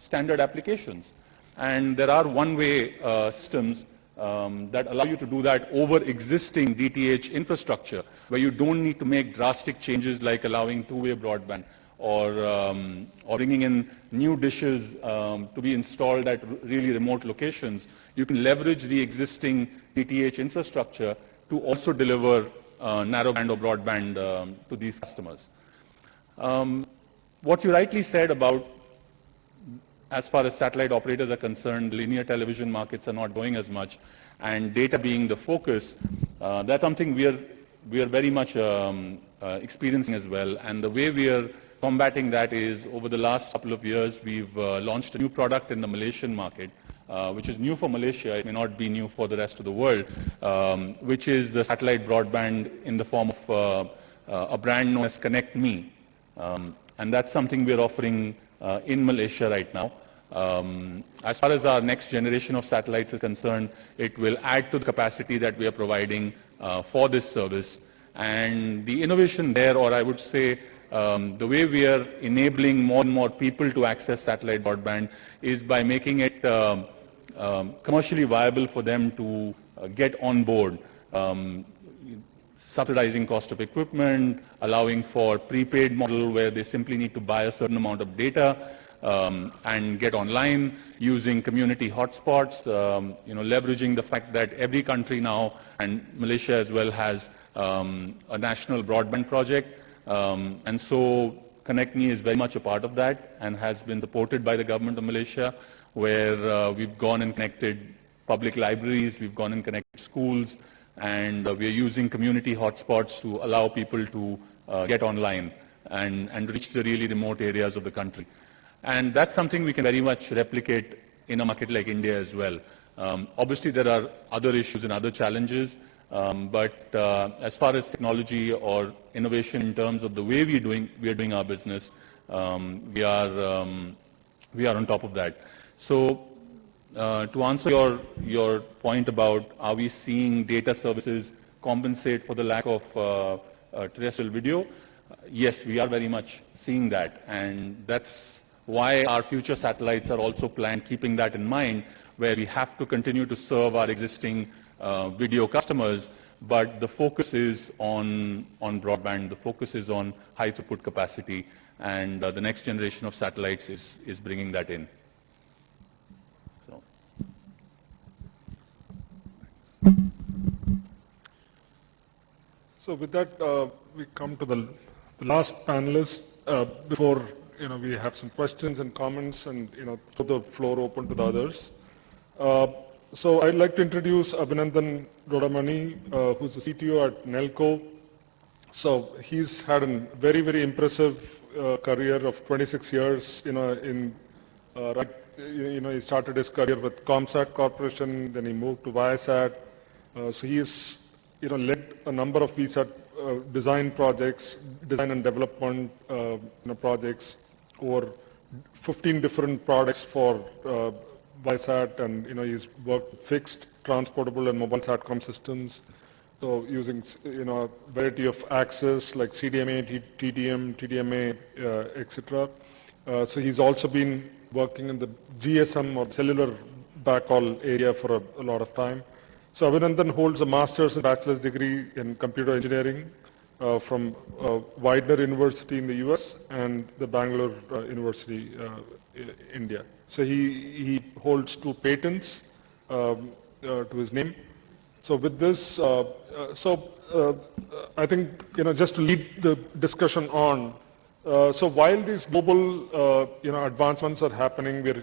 standard applications. And there are one-way systems that allow you to do that over existing DTH infrastructure, where you don't need to make drastic changes like allowing two-way broadband or bringing in new dishes to be installed at really remote locations. You can leverage the existing DTH infrastructure to also deliver narrowband or broadband to these customers. What you rightly said about, as far as satellite operators are concerned, linear television markets are not growing as much, and data being the focus, that's something we are very much experiencing as well. And the way we are combating that is, over the last couple of years, we've launched a new product in the Malaysian market, which is new for Malaysia. It may not be new for the rest of the world, which is the satellite broadband in the form of a brand known as Connect Me. And that's something we're offering in Malaysia right now. As far as our next generation of satellites is concerned, it will add to the capacity that we are providing for this service. And the innovation there, or I would say the way we are enabling more and more people to access satellite broadband, is by making it commercially viable for them to get on board, subsidizing cost of equipment, allowing for prepaid model where they simply need to buy a certain amount of data and get online, using community hotspots, leveraging the fact that every country now, and Malaysia as well, has a national broadband project. And so Connect Me is very much a part of that and has been supported by the government of Malaysia, where we've gone and connected public libraries, we've gone and connected schools, and we're using community hotspots to allow people to get online and reach the really remote areas of the country. And that's something we can very much replicate in a market like India as well. Obviously, there are other issues and other challenges, but as far as technology or innovation in terms of the way we are doing our business, we are on top of that. So to answer your point about are we seeing data services compensate for the lack of terrestrial video, yes, we are very much seeing that. And that's why our future satellites are also planned keeping that in mind, where we have to continue to serve our existing video customers, but the focus is on broadband, the focus is on high throughput capacity, and the next generation of satellites is bringing that in. So with that, we come to the last panelist before we have some questions and comments and throw the floor open to the others. So I'd like to introduce Abhinandan Rodamani, who's the CTO at Nelco. So he's had a very, very impressive career of 26 years. He started his career with Comsat Corporation, then he moved to Viasat. So he's led a number of VSAT design projects, design and development projects, over 15 different products for Viasat, and he's worked fixed, transportable, and mobile Satcom systems. So using a variety of access like CDMA, TDM, TDMA, etc. So he's also been working in the GSM or cellular backhaul area for a lot of time. So Abhinandan holds a master's and bachelor's degree in computer engineering from Widener University in the US and the Bangalore University, India. So he holds 2 patents to his name. So with this, I think, just to lead the discussion on, so while these global, advancements are happening, we're,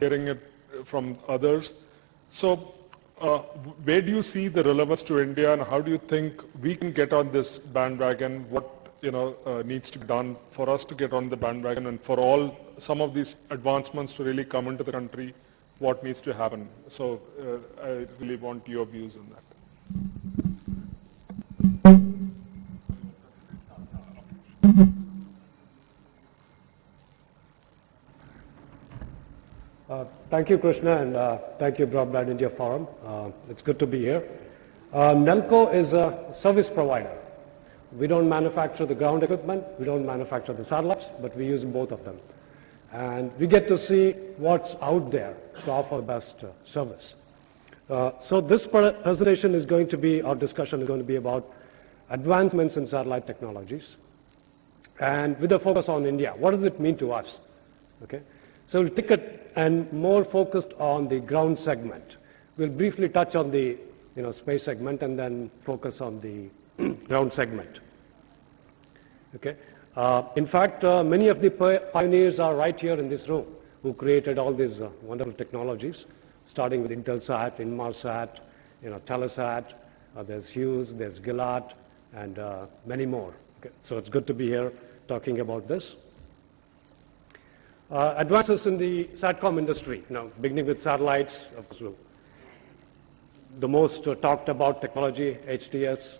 hearing it from others. So where do you see the relevance to India, and how do you think we can get on this bandwagon? What, needs to be done for us to get on the bandwagon, and for all some of these advancements to really come into the country? What needs to happen? So I really want your views on that. Thank you, Krishna, and thank you, Broadband India Forum. It's good to be here. Nelco is a service provider. We don't manufacture the ground equipment, we don't manufacture the satellites, but we use both of them. And we get to see what's out there to offer best service. So this presentation is going to be, our discussion is going to be about advancements in satellite technologies, and with a focus on India. What does it mean to us? Okay, so we'll take it and more focused on the ground segment. We'll briefly touch on the space segment and then focus on the ground segment. Okay. In fact, many of the pioneers are right here in this room who created all these wonderful technologies, starting with Intelsat, Inmarsat, Telesat, there's Hughes, there's Gillard, and many more. Okay. So it's good to be here talking about this. Advances in the Satcom industry, beginning with satellites, of course, the most talked about technology, HTS,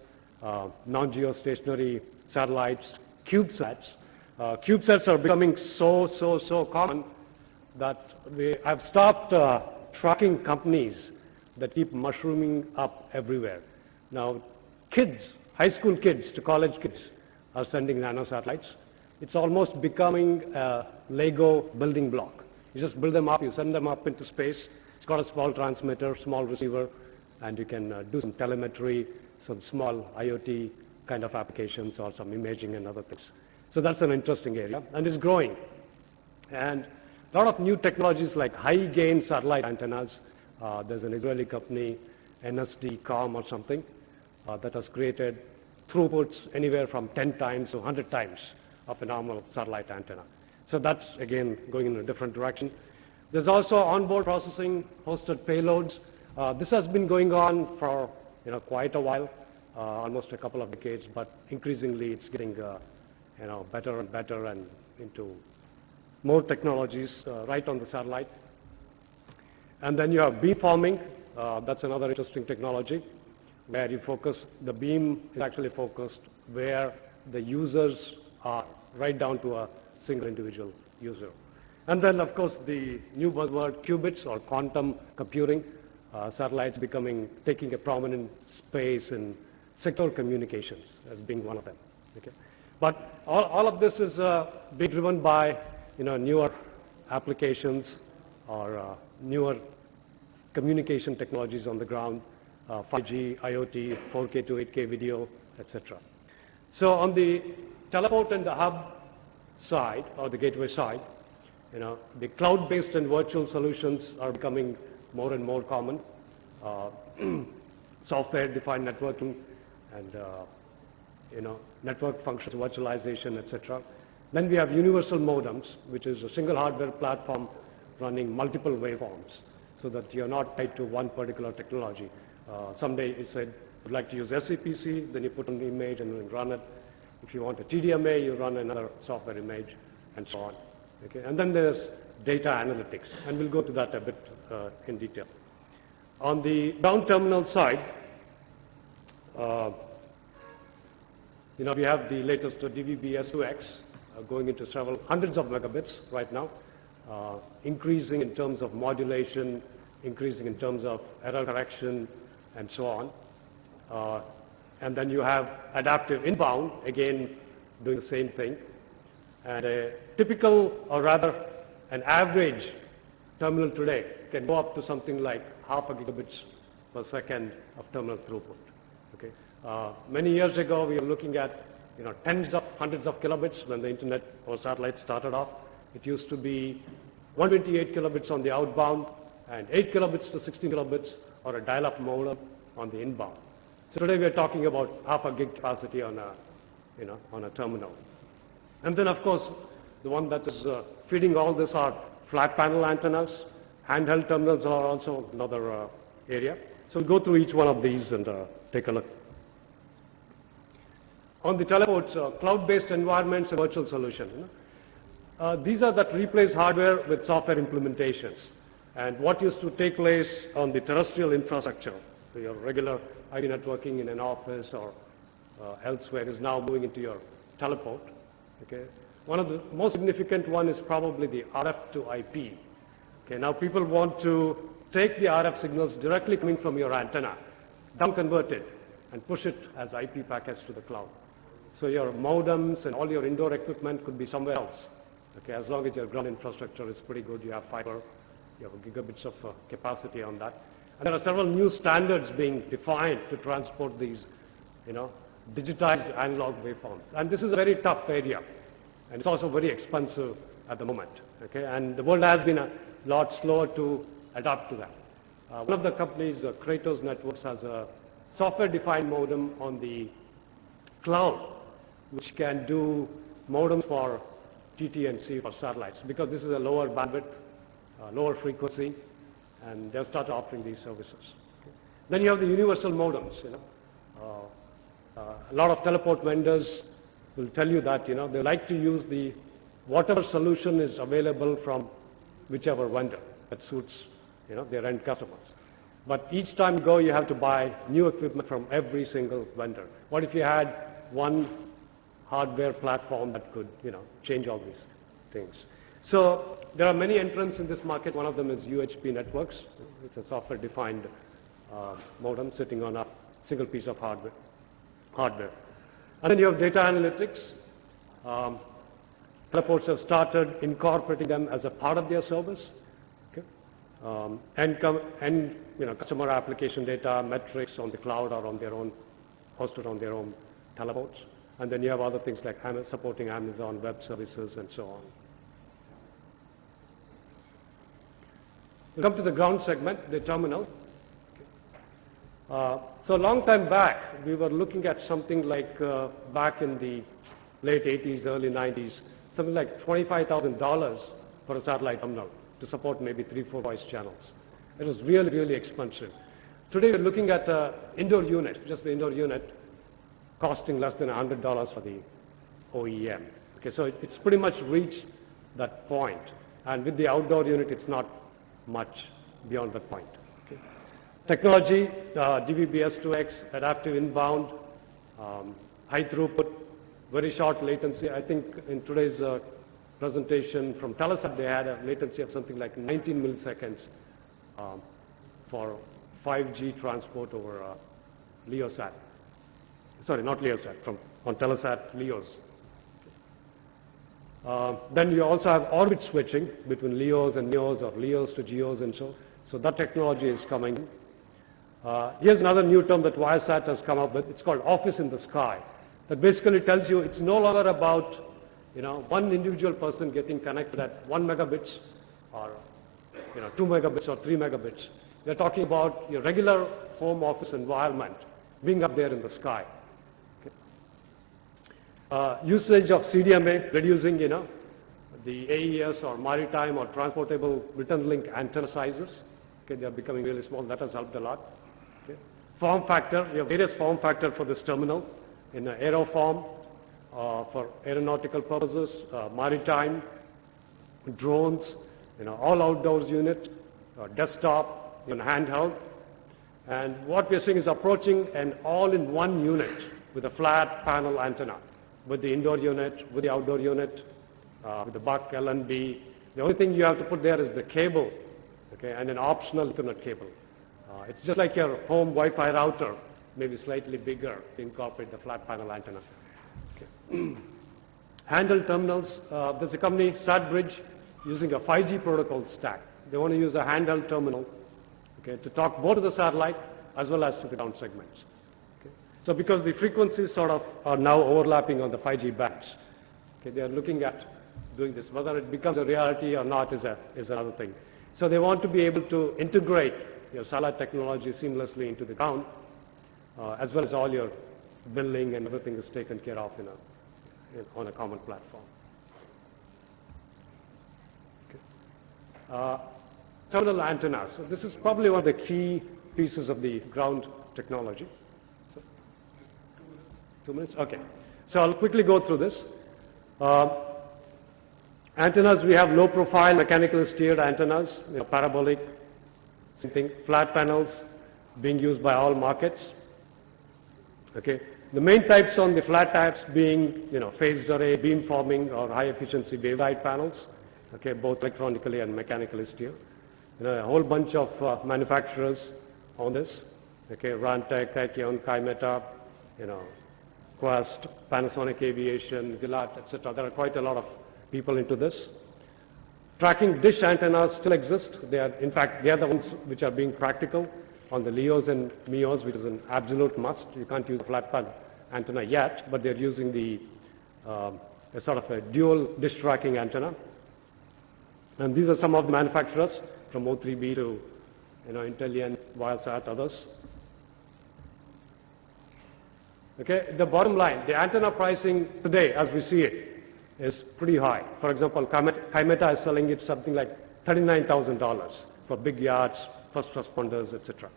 non-geostationary satellites, CubeSats. CubeSats are becoming so common that I've stopped tracking companies that keep mushrooming up everywhere. Now, kids, high school kids to college kids are sending nanosatellites. It's almost becoming a Lego building block. You just build them up, you send them up into space. It's got a small transmitter, small receiver, and you can do some telemetry, some small IoT kind of applications, or some imaging and other things. So that's an interesting area, and it's growing. And a lot of new technologies like high-gain satellite antennas. There's an Israeli company, NSD.com or something, that has created throughputs anywhere from 10 times to 100 times of a normal satellite antenna. So that's, again, going in a different direction. There's also onboard processing, hosted payloads. This has been going on for quite a while, almost a couple of decades, but increasingly it's getting better and better and into more technologies right on the satellite. And then you have beamforming. That's another interesting technology where you focus, the beam is actually focused where the users are, right down to a single individual user. And then, of course, the new buzzword, qubits or quantum computing. Satellites taking a prominent space in sector communications as being one of them. Okay? But all of this is being driven by newer applications or newer communication technologies on the ground, 5G, IoT, 4K to 8K video, etc. So on the teleport and the hub side, or the gateway side, the cloud-based and virtual solutions are becoming more and more common. Software-defined networking and network functions, virtualization, etc. Then we have universal modems, which is a single hardware platform running multiple waveforms, so that you're not tied to one particular technology. Someday you said you'd like to use SCPC, then you put an image and then run it. If you want a TDMA, you run another software image, and so on. Okay? And then there's data analytics, and we'll go to that a bit in detail. On the ground terminal side, we have the latest DVB-S2X going into several hundreds of megabits right now, increasing in terms of modulation, increasing in terms of error correction, and so on. And then you have adaptive inbound, again, doing the same thing. And a typical, or rather, an average terminal today can go up to something like half a gigabits per second of terminal throughput. Okay? Many years ago, we were looking at tens of hundreds of kilobits when the internet or satellite started off. It used to be 128 kilobits on the outbound and 8 kilobits to 16 kilobits or a dial-up modem on the inbound. So today we are talking about half a gig capacity on a terminal. And then of course, the one that is feeding all this are flat panel antennas. Handheld terminals are also another area. So we'll go through each one of these and take a look. On the teleports, cloud-based environments and virtual solution. These are that replace hardware with software implementations. And what used to take place on the terrestrial infrastructure, so your regular IP networking in an office or elsewhere, is now moving into your teleport. Okay? One of the most significant one is probably the RF to IP. Okay, now people want to take the RF signals directly coming from your antenna, down convert it, and push it as IP packets to the cloud. So your modems and all your indoor equipment could be somewhere else. Okay, as long as your ground infrastructure is pretty good, you have fiber, you have gigabits of capacity on that. And there are several new standards being defined to transport these, digitized analog waveforms. And this is a very tough area. And it's also very expensive at the moment. Okay? And the world has been a lot slower to adapt to that. One of the companies, Kratos Networks, has a software-defined modem on the cloud, which can do modems for TT&C for satellites, because this is a lower bandwidth, lower frequency, and they'll start offering these services. Okay? Then you have the universal modems. A lot of teleport vendors will tell you that they like to use the whatever solution is available from whichever vendor that suits their end customers. But each time you go, you have to buy new equipment from every single vendor. What if you had one hardware platform that could change all these things? So there are many entrants in this market. One of them is UHP Networks. It's a software-defined modem sitting on a single piece of hardware. And then you have data analytics. Teleports have started incorporating them as a part of their service. Okay? And customer application data, metrics on the cloud or on their own, hosted on their own teleports. And then you have other things like supporting Amazon Web Services and so on. We come to the ground segment, the terminal. So a long time back, we were looking at something like back in the late 80s, early 90s, something like $25,000 for a satellite terminal to support maybe 3-4 voice channels. It was really, really expensive. Today we're looking at an indoor unit, just the indoor unit, costing less than $100 for the OEM. Okay, so it's pretty much reached that point. And with the outdoor unit, it's not much beyond that point. Okay. Technology, DVB-S2X, adaptive inbound, high throughput, very short latency. I think in today's presentation from Telesat, they had a latency of something like 19 milliseconds for 5G transport over LeoSat. Sorry, not LeoSat, on Telesat LEOs. Then you also have orbit switching between LEOs and NEOs or LEOs to GEOs and so that technology is coming. Here's another new term that Viasat has come up with. It's called office in the sky. That basically tells you it's no longer about one individual person getting connected at 1 megabits or 2 megabits or 3 megabits. We're talking about your regular home office environment being up there in the sky. Usage of CDMA, reducing, the AES or maritime or transportable return link antenna sizes. Okay, they are becoming really small. That has helped a lot. Okay. Form factor, we have various form factor for this terminal in aero form, for aeronautical purposes, maritime, drones, all outdoors unit, desktop, handheld. And what we are seeing is approaching an all-in-one unit with a flat panel antenna, with the indoor unit, with the outdoor unit, with the buck, LNB. The only thing you have to put there is the cable, okay, and an optional Ethernet cable. It's just like your home Wi-Fi router, maybe slightly bigger to incorporate the flat panel antenna. Okay. Handheld terminals, there's a company, SatBridge, using a 5G protocol stack. They want to use a handheld terminal, okay, to talk both to the satellite as well as to the ground segments. So because the frequencies sort of are now overlapping on the 5G bands, okay, they are looking at doing this. Whether it becomes a reality or not is another thing. So they want to be able to integrate your satellite technology seamlessly into the ground as well as all your billing and everything is taken care of on a common platform. Okay. Terminal antennas. So this is probably one of the key pieces of the ground technology. So, 2 minutes? Okay. So I'll quickly go through this. Antennas, we have low profile, mechanically steered antennas, parabolic, same thing, flat panels being used by all markets. Okay. The main types on the flat types being, phased array, beamforming, or high efficiency waveguide panels. Okay, both electronically and mechanically steered. A whole bunch of manufacturers on this. Okay, Rantec, Tachyon, Kymeta, Quast, Panasonic Aviation, Gilat, etc. There are quite a lot of people into this. Tracking dish antennas still exist. In fact, they are the ones which are being practical on the LEOs and MEOs, which is an absolute must. You can't use a flat pan antenna yet, but they're using the a sort of a dual dish tracking antenna. And these are some of the manufacturers from O3B to Intellian, Viasat, others. Okay, the bottom line, the antenna pricing today, as we see it, is pretty high. For example, Kymeta is selling it something like $39,000 for big yachts, first responders, etc.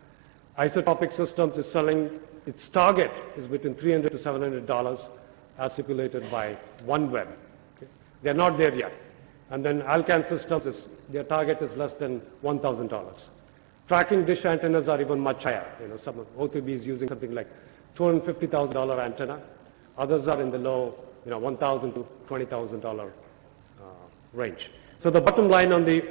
Isotopic Systems is selling, its target is between $300 to $700 as stipulated by OneWeb. Okay. They're not there yet. And then Alcan Systems, their target is less than $1,000. Tracking dish antennas are even much higher. Some O3B is using something like $250,000 antenna. Others are in the low, $1,000 to $20,000 range. So the bottom line on the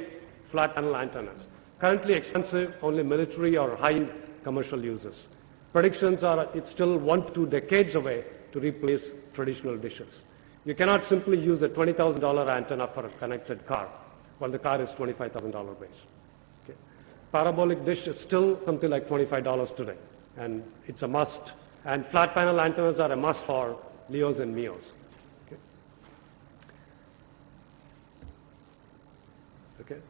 flat panel antennas, currently expensive, only military or high commercial uses. Predictions are it's still 1 to 2 decades away to replace traditional dishes. You cannot simply use a $20,000 antenna for a connected car, while the car is $25,000 range. Okay. Parabolic dish is still something like $25 today, and it's a must. And flat panel antennas are a must for LEOs and MEOs. Okay.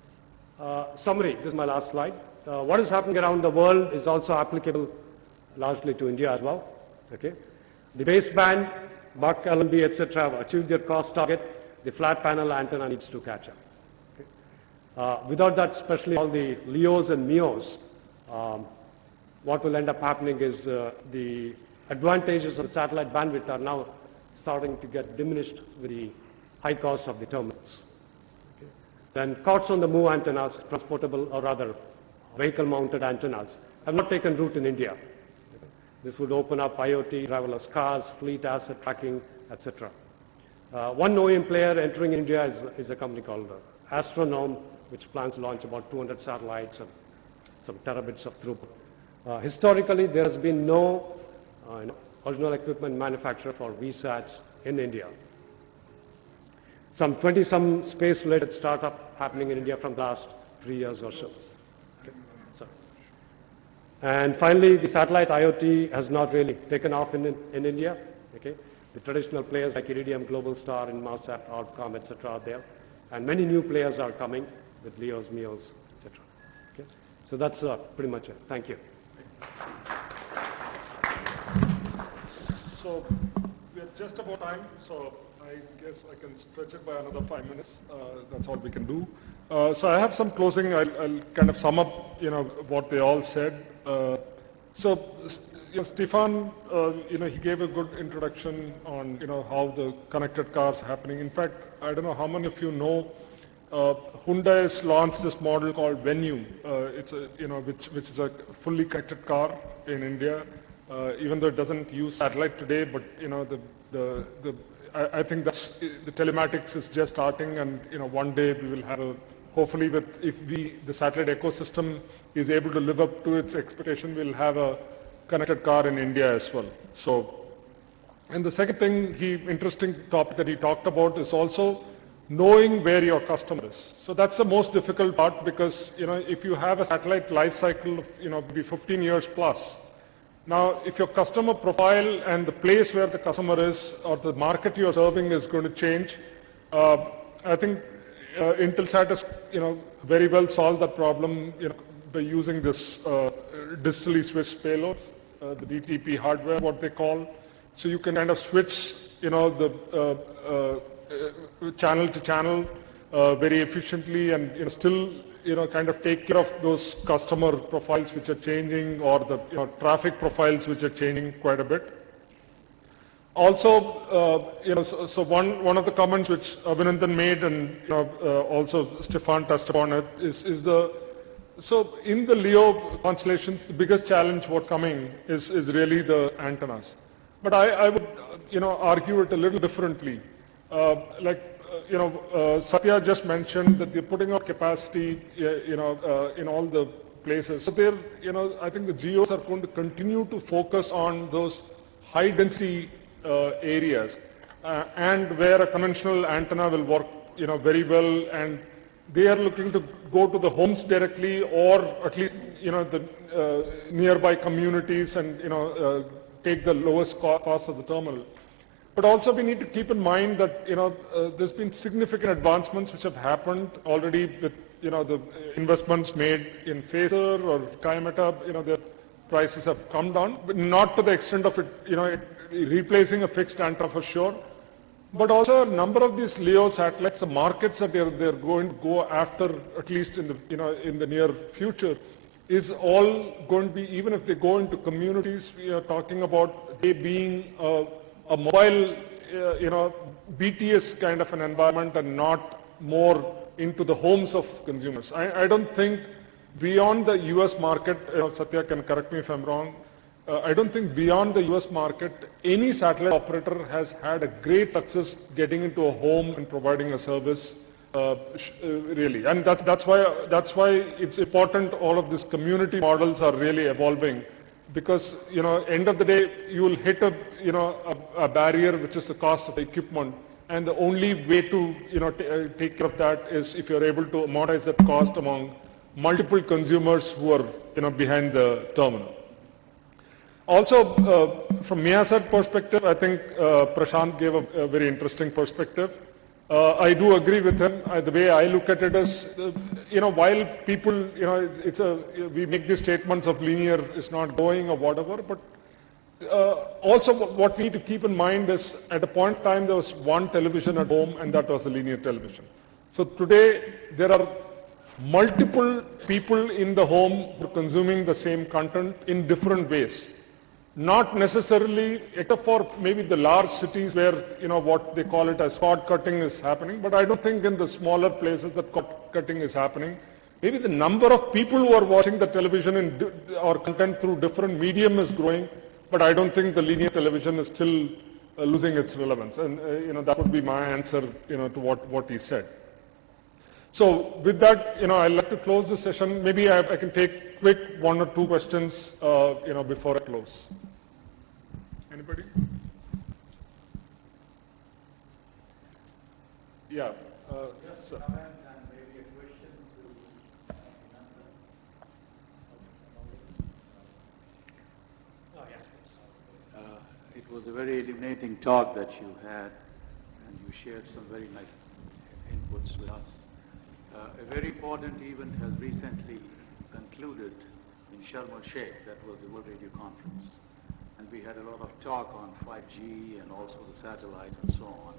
Summary, this is my last slide. What is happening around the world is also applicable largely to India as well. Okay. The baseband, Buck, LMB, etc. have achieved their cost target. The flat panel antenna needs to catch up. Okay. Without that, especially all the LEOs and MEOs, what will end up happening is the advantages of the satellite bandwidth are now starting to get diminished with the high cost of the terminals. Okay. Then COTS on the move antennas, transportable or rather vehicle-mounted antennas, have not taken root in India. Okay. This would open up IoT, driverless cars, fleet asset tracking, etc. One OEM player entering India is a company called Astronome, which plans to launch about 200 satellites and some terabits of throughput. Historically, there has been no original equipment manufacturer for VSATs in India. Some 20-some space-related startup happening in India from the last 3 years or so. Okay. And finally, the satellite IoT has not really taken off in India. Okay. The traditional players like Iridium, Globalstar, Inmarsat, Outcom, etc. are there. And many new players are coming with LEOs, MEOs, etc. Okay. So that's pretty much it. Thank you. So we are just about time, so I guess I can stretch it by another 5 minutes. That's all we can do. So I have some closing. I'll kind of sum up, what they all said. Stefan, he gave a good introduction on, how the connected cars are happening. In fact, I don't know how many of you know, Hyundai has launched this model called Venue. It's a, which is a fully connected car in India. Even though it doesn't use satellite today, but I think that's the telematics is just starting, and one day we will have hopefully the satellite ecosystem is able to live up to its expectation, we'll have a connected car in India as well. So, and the second thing, interesting topic that he talked about is also knowing where your customer is. So that's the most difficult part, because if you have a satellite life cycle of be 15 years plus. Now, if your customer profile and the place where the customer is or the market you are serving is going to change, I think Intelsat has, very well solved that problem, by using this digitally switched payloads. the DTP hardware, what they call. So you can kind of switch, the channel to channel very efficiently and still, kind of take care of those customer profiles which are changing or the traffic profiles which are changing quite a bit. Also, so one of the comments which Abhinandan made and also Stefan touched upon it is so in the LEO constellations, the biggest challenge what's coming is really the antennas. But I would, argue it a little differently. Satya just mentioned that they're putting out capacity, in all the places. So they're, I think the geos are going to continue to focus on those high density areas and where a conventional antenna will work, very well, and they are looking to go to the homes directly or at least, the nearby communities and, take the lowest cost of the terminal. But also we need to keep in mind that, there's been significant advancements which have happened already with, the investments made in Phaser or Kymeta, the prices have come down, but not to the extent of it, replacing a fixed antenna for sure. But also a number of these LEO satellites, the markets that they're going to go after, at least in the, in the near future, is all going to be, even if they go into communities, we are talking about they being a mobile, BTS kind of an environment and not more into the homes of consumers. I don't think beyond the US market, Satya can correct me if I'm wrong, I don't think beyond the US market, any satellite operator has had a great success getting into a home and providing a service, really. And that's why it's important all of these community models are really evolving. Because, end of the day, you will hit a barrier, which is the cost of the equipment. And the only way to, take care of that is if you're able to amortize that cost among multiple consumers who are, behind the terminal. Also, from Miasat perspective, I think Prashant gave a very interesting perspective. I do agree with him. The way I look at it is, while people, we make these statements of linear is not going or whatever, but also what we need to keep in mind is at a point in time there was one television at home and that was a linear television. So today there are multiple people in the home who are consuming the same content in different ways. Not necessarily, except for maybe the large cities where, what they call it as cord cutting is happening, but I don't think in the smaller places that cord cutting is happening. Maybe the number of people who are watching the television or content through different medium is growing, but I don't think the linear television is still losing its relevance. And, that would be my answer, to what he said. So with that, I'd like to close the session. Maybe I can take quick one or two questions, before I close. Anybody? Yeah. Sir. It was a very illuminating talk that you had, and you shared some very nice inputs with us. A very important event has recently concluded in Sharm el-Sheikh. That was the World Radio Conference. And we had a lot of talk on 5G and also the satellites and so on.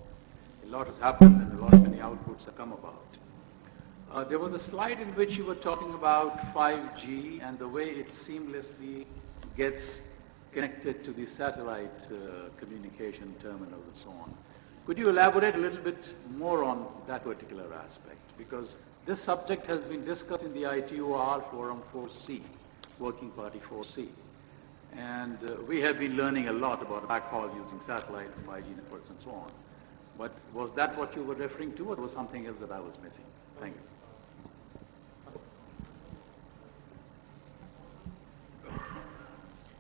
A lot has happened and many outputs have come about. There was a slide in which you were talking about 5G and the way it seamlessly gets connected to the satellite communication terminal and so on. Could you elaborate a little bit more on that particular aspect? Because this subject has been discussed in the ITOR Forum 4C, Working Party 4C. And we have been learning a lot about backhaul using satellite and 5G networks and so on. But was that what you were referring to, or was something else that I was missing? Thank you.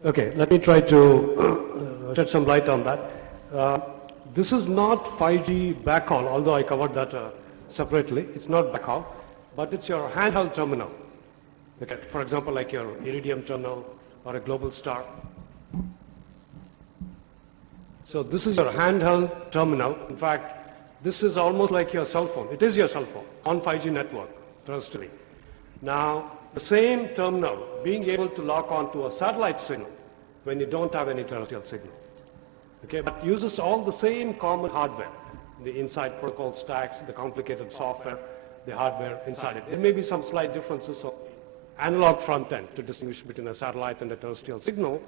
Okay, let me try to shed some light on that. This is not 5G backhaul, although I covered that separately. It's not backhaul, but it's your handheld terminal. Okay, for example, like your Iridium terminal or a Global Star. So this is your handheld terminal. In fact, this is almost like your cell phone. It is your cell phone on 5G network, terrestrially. Now, the same terminal being able to lock on to a satellite signal, when you don't have any terrestrial signal. Okay, but uses all the same common hardware, the inside protocol stacks, the complicated software, the hardware inside it. There may be some slight differences of analog front end to distinguish between a satellite and a terrestrial signal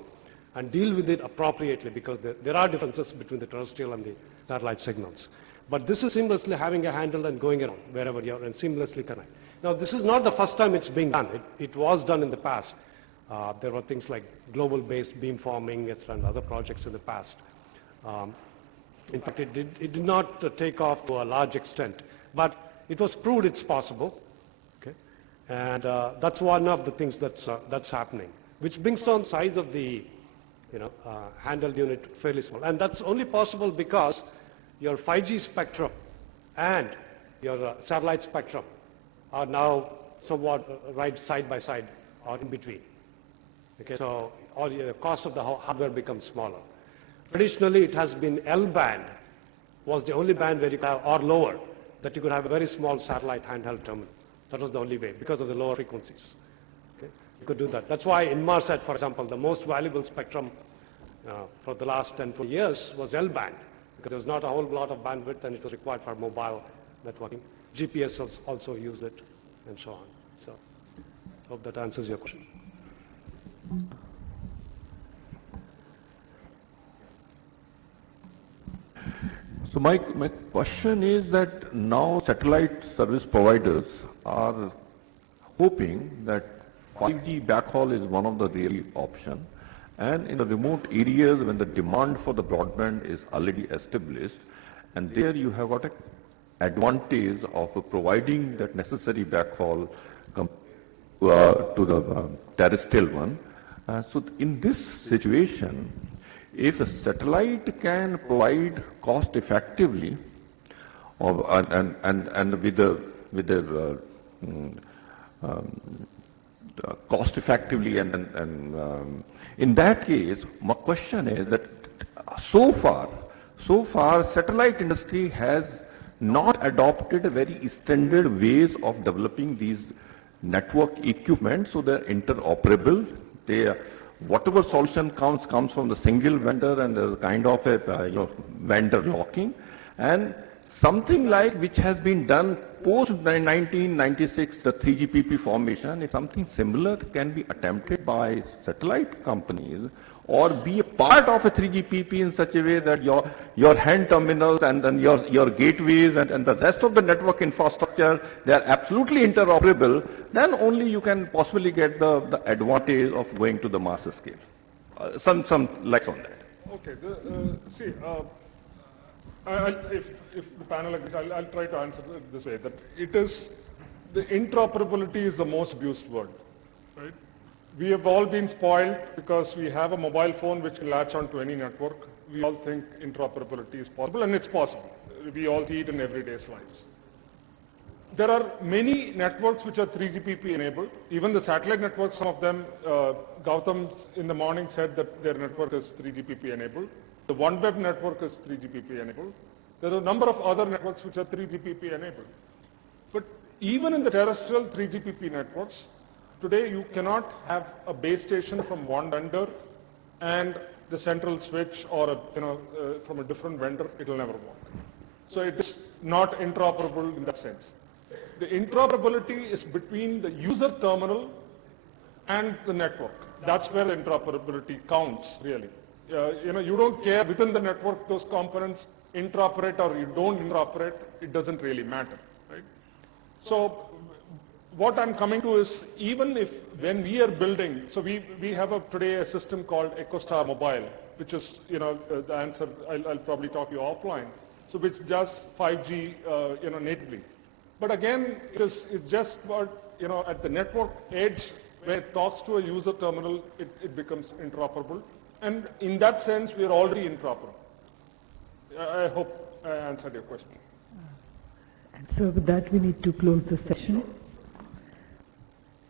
and deal with it appropriately, because there are differences between the terrestrial and the satellite signals. But this is seamlessly having a handle and going around wherever you are and seamlessly connect. Now, this is not the first time it's being done. It was done in the past. There were things like global-based beamforming, etc., and other projects in the past. In fact, it did not take off to a large extent, but it was proved it's possible. Okay, and that's one of the things that's happening, which brings down the size of the handheld unit fairly small, and that's only possible because your 5G spectrum and your satellite spectrum are now somewhat right side by side or in between. Okay, so all the cost of the hardware becomes smaller. Traditionally, it has been L-band was the only band where you could have, or lower, that you could have a very small satellite handheld terminal. That was the only way because of the lower frequencies. Okay? You could do that. That's why Inmarsat, for example, the most valuable spectrum for the last 10, 20 years was L-band, because there was not a whole lot of bandwidth and it was required for mobile networking. GPS also used it, and so on. So, hope that answers your question. So my question is that now satellite service providers are hoping that 5G backhaul is one of the real option, and in the remote areas when the demand for the broadband is already established, and there you have got an advantage of providing that necessary backhaul to the terrestrial one. So in this situation, if a satellite can provide cost effectively and with the cost effectively and in that case, my question is that so far satellite industry has not adopted a very standard ways of developing these network equipment, so they're interoperable. Whatever solution comes from the single vendor, and there's kind of a vendor locking, and something like which has been done post 1996, the 3GPP formation. If something similar can be attempted by satellite companies, or be a part of a 3GPP in such a way that your hand terminals and then your gateways and the rest of the network infrastructure, they are absolutely interoperable, then only you can possibly get the advantage of going to the mass scale. Some lights on that. Okay, if the panel agrees, I'll try to answer it this way, that it is, the interoperability is the most abused word, right? We have all been spoiled because we have a mobile phone which can latch on to any network. We all think interoperability is possible, and it's possible. We all see it in everyday's lives. There are many networks which are 3GPP enabled. Even the satellite networks, some of them, Gautam in the morning said that their network is 3GPP enabled. The OneWeb network is 3GPP enabled. There are a number of other networks which are 3GPP enabled. But even in the terrestrial 3GPP networks, today you cannot have a base station from one vendor and the central switch or from a different vendor. It will never work. So it is not interoperable in that sense. The interoperability is between the user terminal and the network. That's where the interoperability counts, really. You don't care within the network those components interoperate or you don't interoperate. It doesn't really matter, right? So what I'm coming to is, even if when we are building, so we have today a system called EcoStar Mobile, which is, the answer, I'll probably talk to you offline, so which does 5G, natively. But again, it's just about, at the network edge, where it talks to a user terminal, it becomes interoperable. And in that sense, we are already interoperable. I hope I answered your question. And so with that, we need to close the session.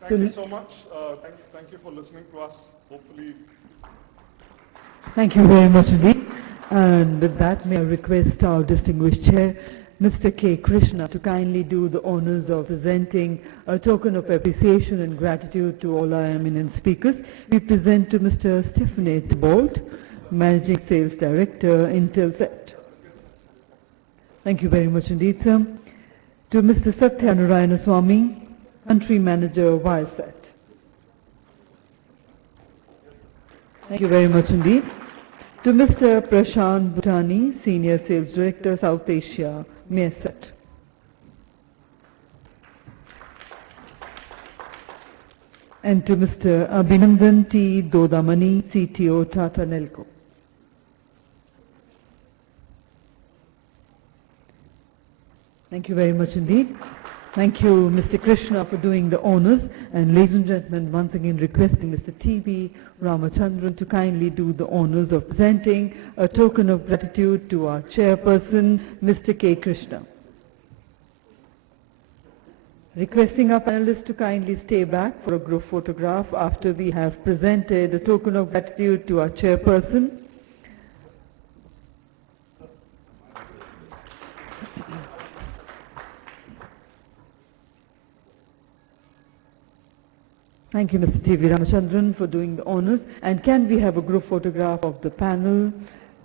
Thank you so much. Thank you for listening to us. Hopefully. Thank you very much indeed. And with that, may I request our distinguished chair, Mr. K. Krishna to kindly do the honors of presenting a token of appreciation and gratitude to all our eminent speakers. We present to Mr. Stephen Bolt, Managing Sales Director, Intelsat. Thank you very much indeed, sir. To Mr. Satya Narayana Swami, Country Manager, Viasat. Thank you very much indeed. To Mr. Prashant Bhutani, Senior Sales Director, South Asia, Measat. And to Mr. Abhinandan T. Dodamani, CTO, Tata Nelco. Thank you very much indeed. Thank you, Mr. Krishna, for doing the honors. And ladies and gentlemen, once again requesting Mr. T.V. Ramachandran to kindly do the honors of presenting a token of gratitude to our chairperson, Mr. K. Krishna. Requesting our panelists to kindly stay back for a group photograph after we have presented a token of gratitude to our chairperson. Thank you, Mr. T.V. Ramachandran, for doing the honors. And can we have a group photograph of the panel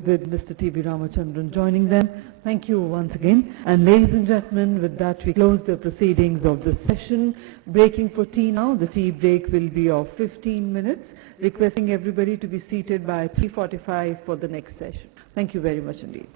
with Mr. T.V. Ramachandran joining them? Thank you once again. And ladies and gentlemen, with that we close the proceedings of this session. Breaking for tea now. The tea break will be of 15 minutes. Requesting everybody to be seated by 3:45 for the next session. Thank you very much indeed.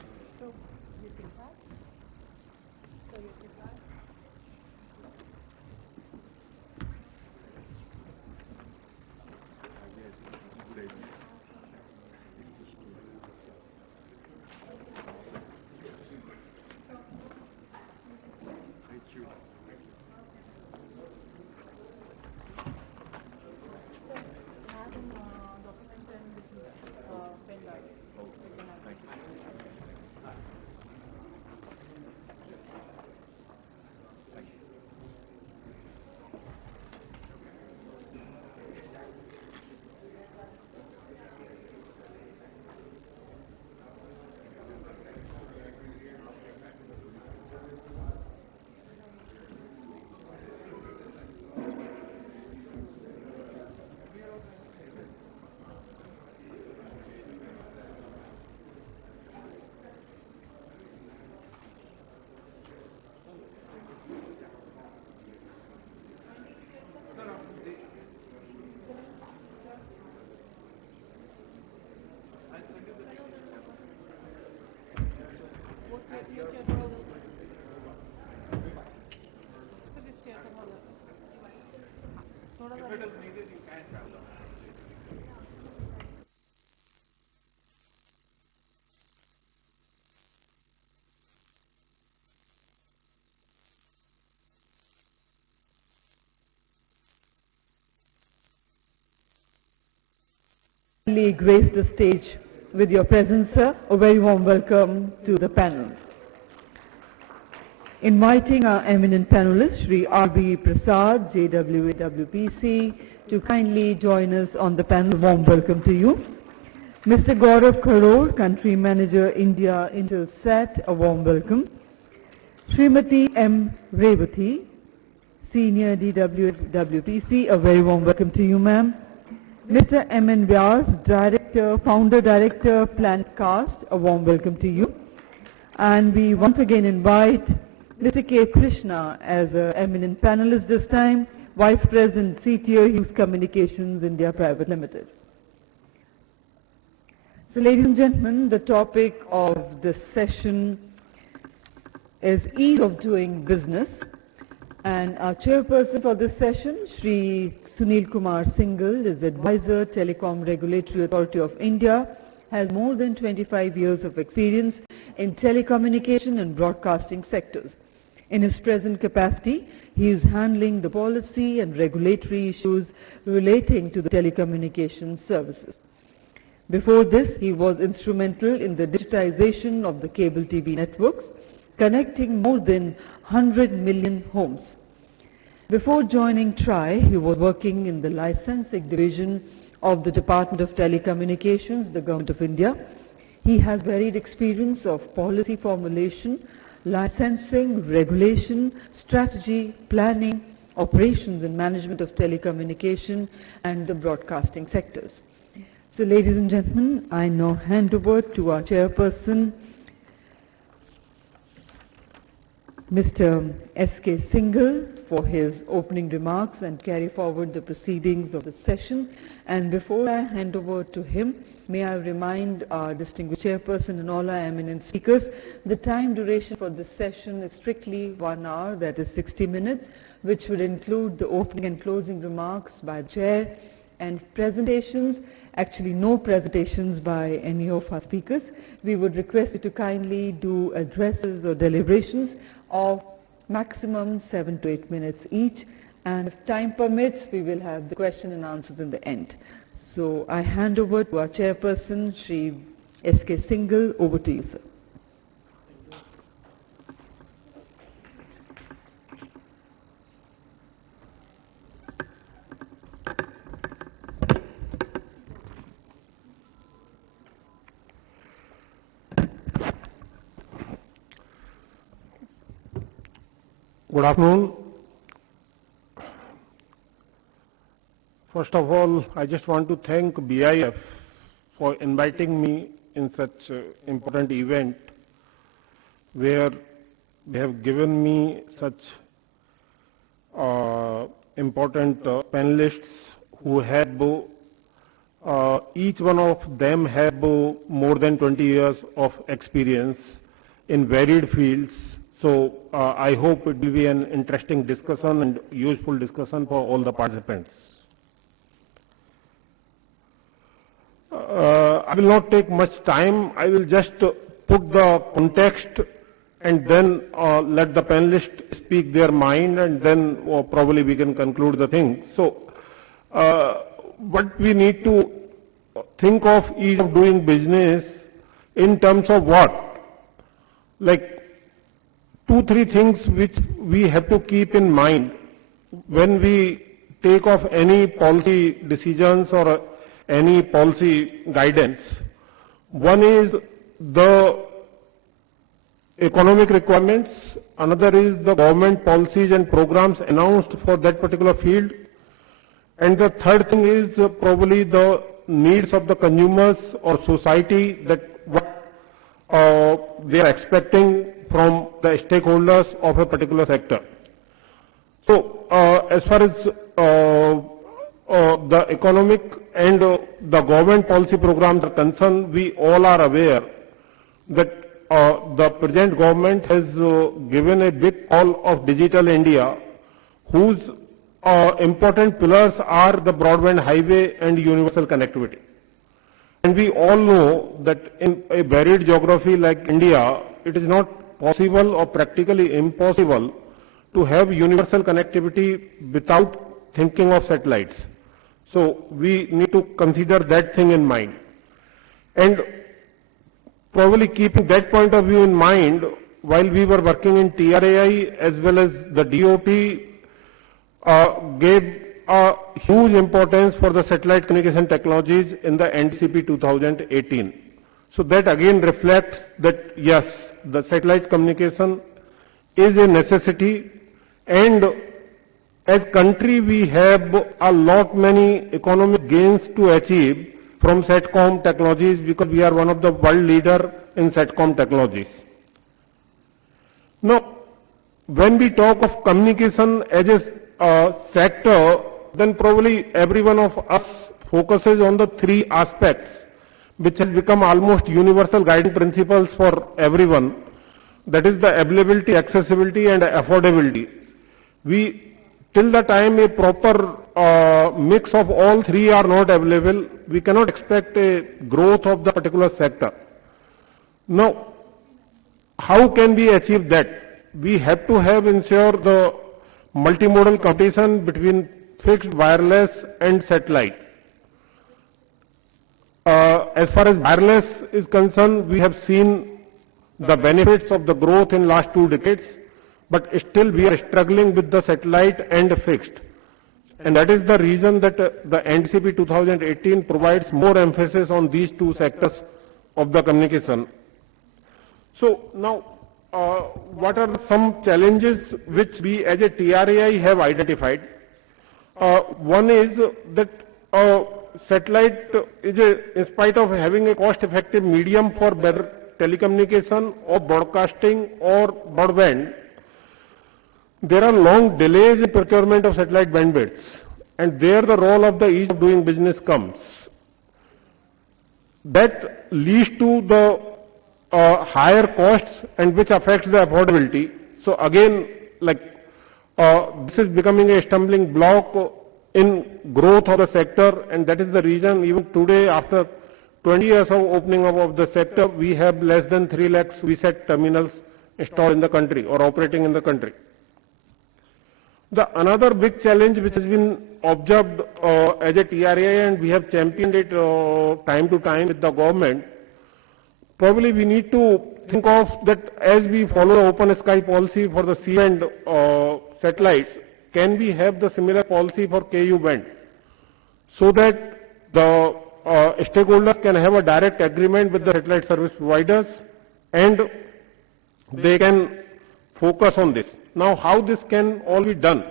Grace the stage with your presence, sir. A very warm welcome to the panel. Inviting our eminent panelists, Shri R.B. Prasad, JWAWPC, to kindly join us on the panel. Warm welcome to you. Mr. Gaurav Karol, Country Manager, India, Intelsat, a warm welcome. Srimati M. Revati, Senior DWWPC, a very warm welcome to you, ma'am. Mr. M.N. Vyas, Founder Director, Plantcast, a warm welcome to you. And we once again invite Mr. K. Krishna as an eminent panelist this time, Vice President, CTO, Hughes Communications India Private Limited. So ladies and gentlemen, the topic of this session is ease of doing business. And our chairperson for this session, Shri Sunil Kumar Singhal, is Advisor, Telecom Regulatory Authority of India, has more than 25 years of experience in telecommunication and broadcasting sectors. In his present capacity, he is handling the policy and regulatory issues relating to the telecommunications services. Before this, he was instrumental in the digitization of the cable TV networks, connecting more than 100 million homes. Before joining TRI, he was working in the licensing division of the Department of Telecommunications, the Government of India. He has varied experience of policy formulation, licensing, regulation, strategy, planning, operations and management of telecommunication and the broadcasting sectors. So ladies and gentlemen, I now hand over to our chairperson, Mr. S.K. Singhal, for his opening remarks and carry forward the proceedings of the session. And before I hand over to him, may I remind our distinguished chairperson and all our eminent speakers, the time duration for this session is strictly 1 hour, that is 60 minutes, which will include the opening and closing remarks by the chair and presentations, actually no presentations by any of our speakers. We would request you to kindly do addresses or deliberations of maximum 7 to 8 minutes each, and if time permits, we will have the question and answers in the end. So I hand over to our chairperson, Shri S.K. Singhal. Over to you, sir. Good afternoon. First of all, I just want to thank BIF for inviting me in such important event where they have given me such important panelists who have each one of them have more than 20 years of experience in varied fields. So I hope it will be an interesting discussion and useful discussion for all the participants. I will not take much time. I will just put the context and then let the panelists speak their mind, and then probably we can conclude the thing. So what we need to think of is of doing business in terms of what? Like 2-3 things which we have to keep in mind when we take off any policy decisions or any policy guidance. One is the economic requirements, another is the government policies and programs announced for that particular field, and the third thing is probably the needs of the consumers or society, that what they are expecting from the stakeholders of a particular sector. So as far as the economic and the government policy programs are concerned, we all are aware that the present government has given a big call of Digital India, whose important pillars are the broadband highway and universal connectivity. And we all know that in a varied geography like India, it is not possible or practically impossible to have universal connectivity without thinking of satellites. So we need to consider that thing in mind. And probably keeping that point of view in mind, while we were working in TRAI as well as the DOT gave a huge importance for the satellite communication technologies in the NDCP 2018. So that again reflects that yes, the satellite communication is a necessity, and as country we have a lot many economic gains to achieve from Satcom technologies, because we are one of the world leader in Satcom technologies. Now, when we talk of communication as a sector, then probably every one of us focuses on the 3 aspects which has become almost universal guiding principles for everyone. That is the availability, accessibility and affordability. Till the time a proper mix of all 3 are not available, we cannot expect a growth of the particular sector. Now, how can we achieve that? We have to ensure the multimodal competition between fixed, wireless and satellite. As far as wireless is concerned, we have seen the benefits of the growth in last 2 decades, but still we are struggling with the satellite and fixed. And that is the reason that the NDCP 2018 provides more emphasis on these 2 sectors of the communication. So now, what are some challenges which we as a TRAI have identified. One is that satellite is in spite of having a cost-effective medium for better telecommunication or broadcasting or broadband, there are long delays in procurement of satellite bandwidths, and there the role of the ease of doing business comes. That leads to the higher costs and which affects the affordability. So again, like this is becoming a stumbling block in growth of the sector, and that is the reason even today, after 20 years of opening up of the sector, we have less than 3 lakhs VSAT terminals installed in the country or operating in the country. Another big challenge which has been observed as a TRAI, and we have championed it time to time with the government, probably we need to think of that as we follow the open sky policy for the C-band satellites, can we have the similar policy for KU band so that the stakeholders can have a direct agreement with the satellite service providers and they can focus on this. Now, how this can all be done?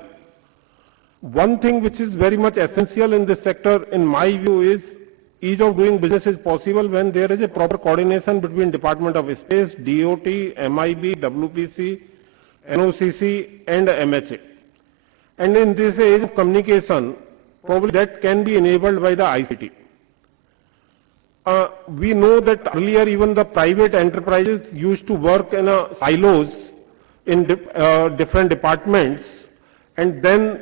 One thing which is very much essential in this sector, in my view, is ease of doing business is possible when there is a proper coordination between Department of Space, DOT, MIB, WPC, NOCC, and MHA. And in this age of communication, probably that can be enabled by the ICT. We know that earlier even the private enterprises used to work in silos in different departments, and then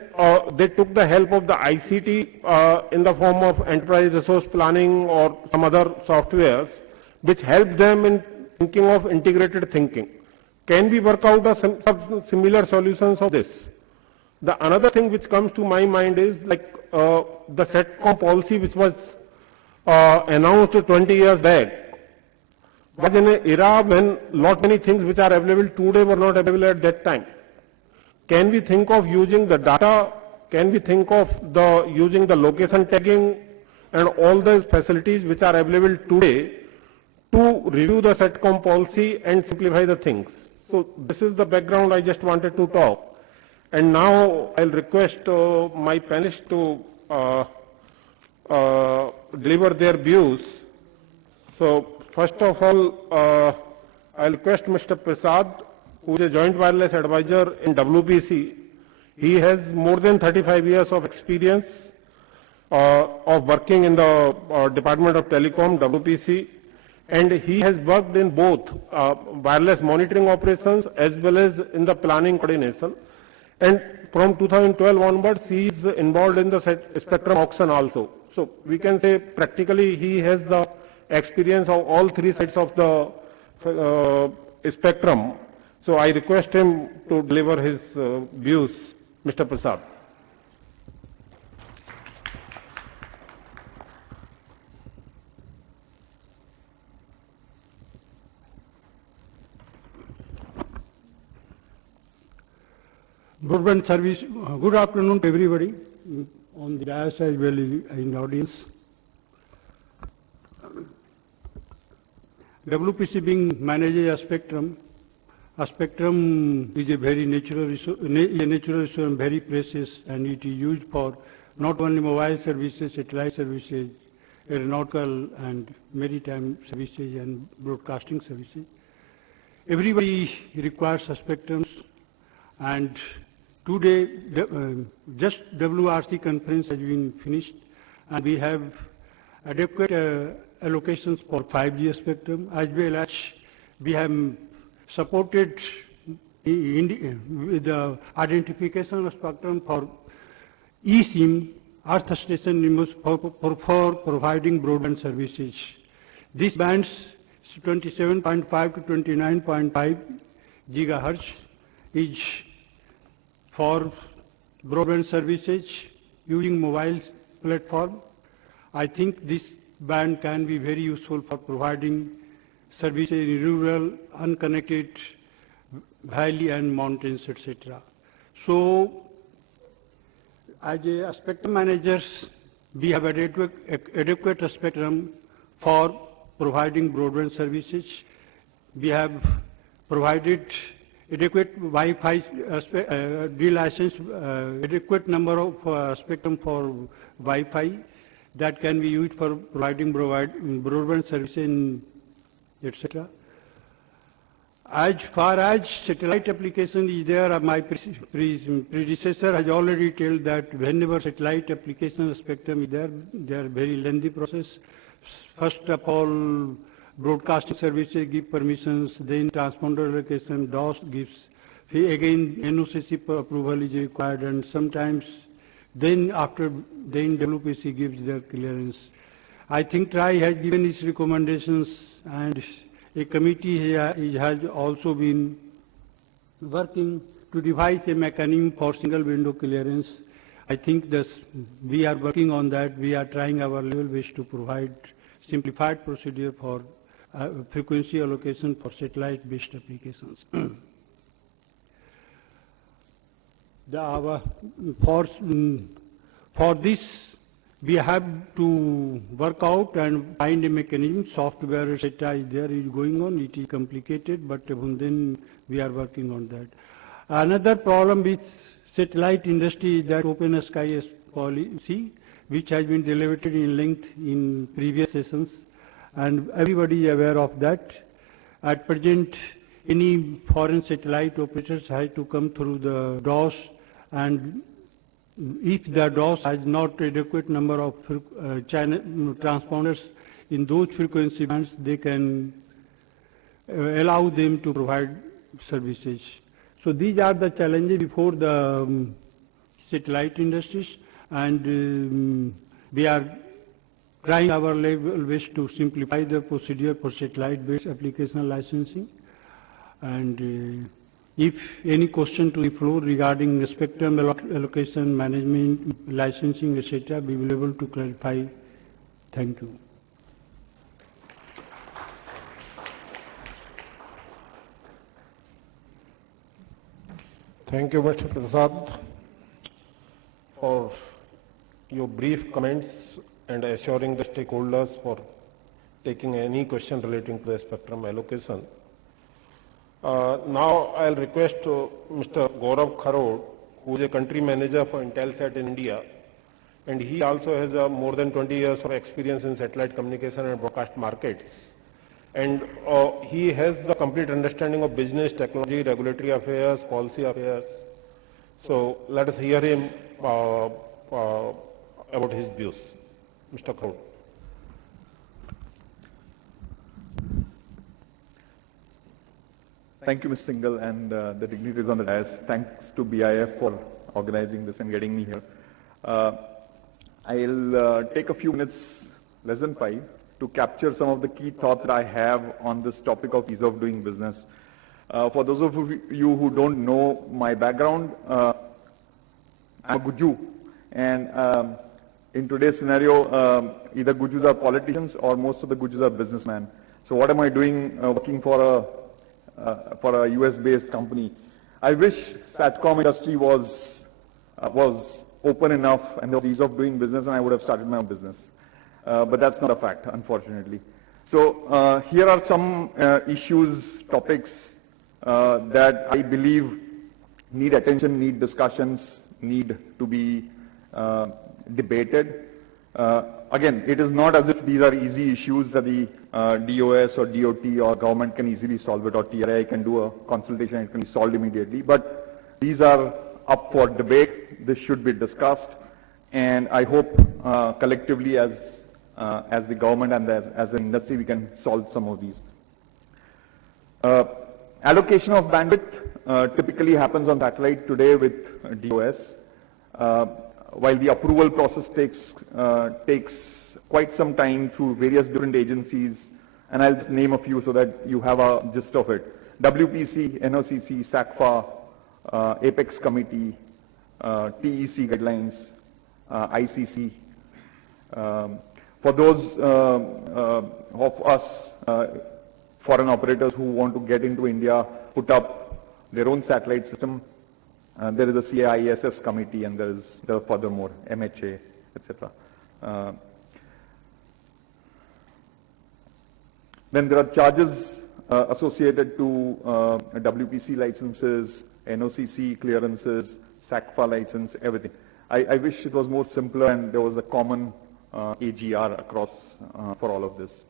they took the help of the ICT in the form of enterprise resource planning or some other softwares, which helped them in thinking of integrated thinking. Can we work out some similar solutions of this? The another thing which comes to my mind is like the Satcom policy which was announced 20 years back was in an era when lot many things which are available today were not available at that time. Can we think of using the data? Can we think of using the location tagging and all the facilities which are available today to review the Satcom policy and simplify the things? So this is the background I just wanted to talk. And now I'll request my panelists to deliver their views. So first of all, I'll request Mr. Prasad, who is a joint wireless advisor in WPC. He has more than 35 years of experience of working in the Department of Telecom, WPC, and he has worked in both wireless monitoring operations as well as in the planning coordination. And from 2012 onwards, he is involved in the spectrum auction also. So we can say practically he has the experience of all three sides of the spectrum. So I request him to deliver his views. Mr. Prasad. Broadband service, good afternoon to everybody on the dais as well as in the audience. WPC being manages a spectrum is a very natural resource and very precious, and it is used for not only mobile services, satellite services, aeronautical and maritime services and broadcasting services. Everybody requires a spectrum, and today just WRC conference has been finished, and we have adequate allocations for 5G spectrum, as well as we have supported with the identification of spectrum for eSIM, Earth Station remote for providing broadband services. These bands 27.5 to 29.5 gigahertz is for broadband services using mobile platform. I think this band can be very useful for providing services in rural, unconnected valley and mountains, etc. So, as a spectrum managers, we have adequate spectrum for providing broadband services. We have provided adequate Wi-Fi, adequate number of spectrum for Wi-Fi that can be used for providing broadband services, etc. As far as satellite application is there, my predecessor has already told that whenever satellite application spectrum is there, they are very lengthy process. First of all, broadcasting services give permissions, then transponder allocation, DOS gives, again NOCC approval is required, and sometimes then WPC gives their clearance. I think TRAI has given its recommendations, and a committee has also been working to devise a mechanism for single window clearance. I think we are working on that. We are trying our level best to provide simplified procedure for frequency allocation for satellite-based applications. For this, we have to work out and find a mechanism. Software, etc. is there, is going on. It is complicated, but then we are working on that. Another problem with satellite industry is that open sky policy, which has been deliberated in length in previous sessions, and everybody is aware of that. At present, any foreign satellite operators have to come through the DOS, and if the DOS has not adequate number of transponders in those frequency bands, they can allow them to provide services. So these are the challenges before the satellite industries, and we are trying our level best to simplify the procedure for satellite-based application licensing. And if any question to the floor regarding the spectrum allocation, management, licensing, etc., we will be able to clarify. Thank you. Thank you, Mr. Prasad, for your brief comments and assuring the stakeholders for taking any question relating to the spectrum allocation. Now I'll request Mr. Gaurav Kharod, who is a country manager for Intelsat in India, and he also has more than 20 years of experience in satellite communication and broadcast markets. And he has the complete understanding of business, technology, regulatory affairs, policy affairs. So let us hear him about his views. Mr. Kharod. Thank you, Ms. Singhal, and the dignitaries on the dais. Thanks to BIF for organizing this and getting me here. I'll take a few minutes, less than 5, to capture some of the key thoughts that I have on this topic of ease of doing business. For those of you who don't know my background, I'm a Guju, and in today's scenario, either Gujus are politicians or most of the Gujus are businessmen. So what am I doing working for a US-based company? I wish Satcom industry was open enough and there was ease of doing business, and I would have started my own business. But that's not a fact, unfortunately. So here are some issues, topics that I believe need attention, need discussions, need to be debated. Again, it is not as if these are easy issues that the DOS or DOT or government can easily solve it, or TRI can do a consultation, it can be solved immediately. But these are up for debate. This should be discussed, and I hope collectively as the government and as an industry, we can solve some of these. Allocation of bandwidth typically happens on satellite today with DOS. While the approval process takes quite some time through various different agencies, and I'll just name a few so that you have a gist of it. WPC, NOCC, SACFA, Apex Committee, TEC guidelines, ICC. For those of us foreign operators who want to get into India, put up their own satellite system, there is a CAISS committee, and there are furthermore MHA, etc. Then there are charges associated to WPC licenses, NOCC clearances, SACFA license, everything. I wish it was more simpler and there was a common AGR across for all of this.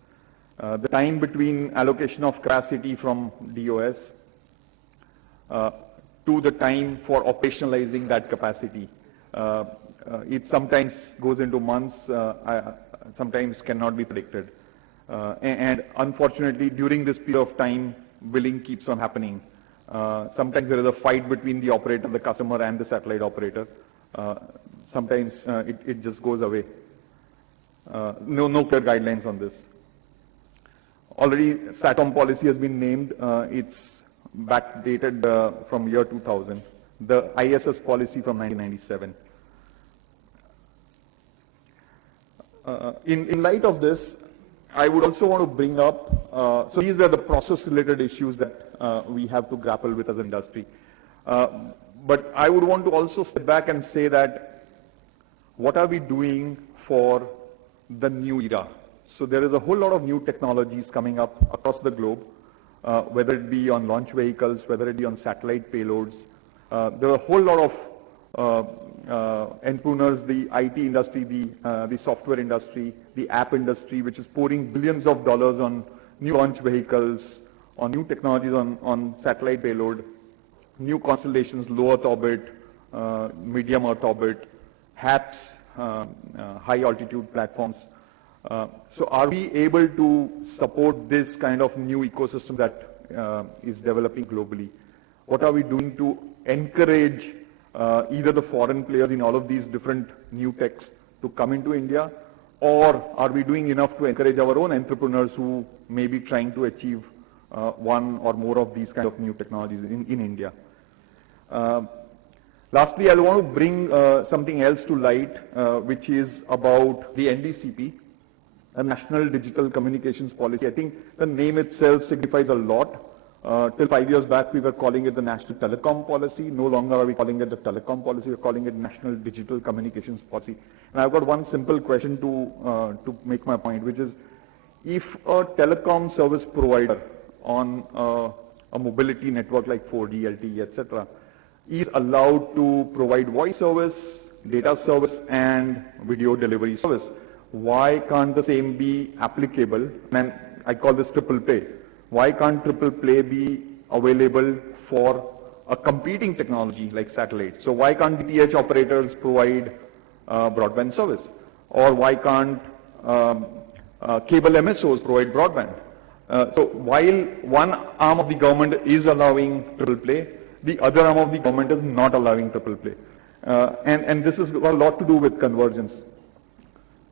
The time between allocation of capacity from DOS to the time for operationalizing that capacity, it sometimes goes into months, sometimes cannot be predicted. And unfortunately, during this period of time, billing keeps on happening. Sometimes there is a fight between the operator, the customer, and the satellite operator. Sometimes it just goes away. No clear guidelines on this. Already, Satcom policy has been named. It's backdated from year 2000. The ISS policy from 1997. In light of this, I would also want to bring up, so these were the process-related issues that we have to grapple with as an industry. But I would want to also step back and say that what are we doing for the new era? So there is a whole lot of new technologies coming up across the globe, whether it be on launch vehicles, whether it be on satellite payloads. There are a whole lot of entrepreneurs, the IT industry, the software industry, the app industry, which is pouring billions of dollars on new launch vehicles, on new technologies on satellite payload, new constellations, low Earth orbit, medium Earth orbit, HAPS, high altitude platforms. So are we able to support this kind of new ecosystem that is developing globally? What are we doing to encourage either the foreign players in all of these different new techs to come into India, or are we doing enough to encourage our own entrepreneurs who may be trying to achieve one or more of these kind of new technologies in India? Lastly, I want to bring something else to light, which is about the NDCP, a National Digital Communications Policy. I think the name itself signifies a lot. Till 5 years back, we were calling it the National Telecom Policy. No longer are we calling it the Telecom Policy, we're calling it National Digital Communications Policy. And I've got one simple question to make my point, which is, if a telecom service provider on a mobility network like 4G, LTE, etc., is allowed to provide voice service, data service, and video delivery service, why can't the same be applicable? And I call this triple play. Why can't triple play be available for a competing technology like satellite? So why can't DTH operators provide broadband service? Or why can't cable MSOs provide broadband? So while one arm of the government is allowing triple play, the other arm of the government is not allowing triple play. And this has got a lot to do with convergence.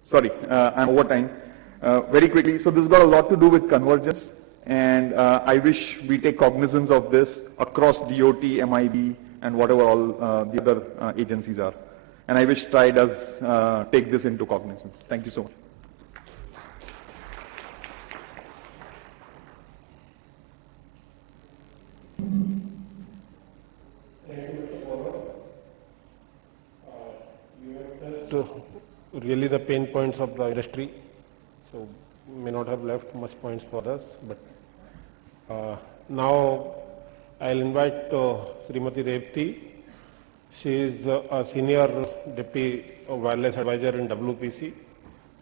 Sorry, I'm over time. Very quickly, so this has got a lot to do with convergence, and I wish we take cognizance of this across DOT, MIB, and whatever all the other agencies are. And I wish TRAI does take this into cognizance. Thank you so much. Really the pain points of the industry, so may not have left much points for us, but now I'll invite Srimati Revati. She is a senior deputy wireless advisor in WPC.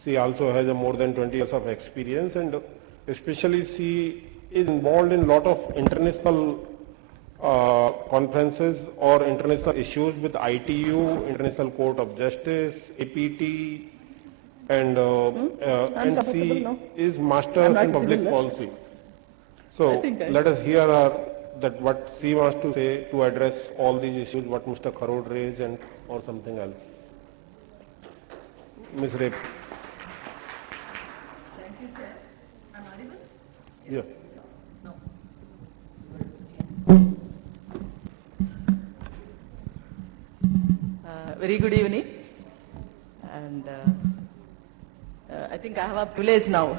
She also has more than 20 years of experience, and especially she is involved in a lot of international conferences or international issues with ITU, International Court of Justice, APT, and she is Masters in Public Policy. So let us hear her, that what she wants to say to address all these issues, what Mr. Kharod raised, and or something else. Ms. Rep. Thank you, Chair. Am I audible? Yeah. Very good evening, and I think I have a privilege now.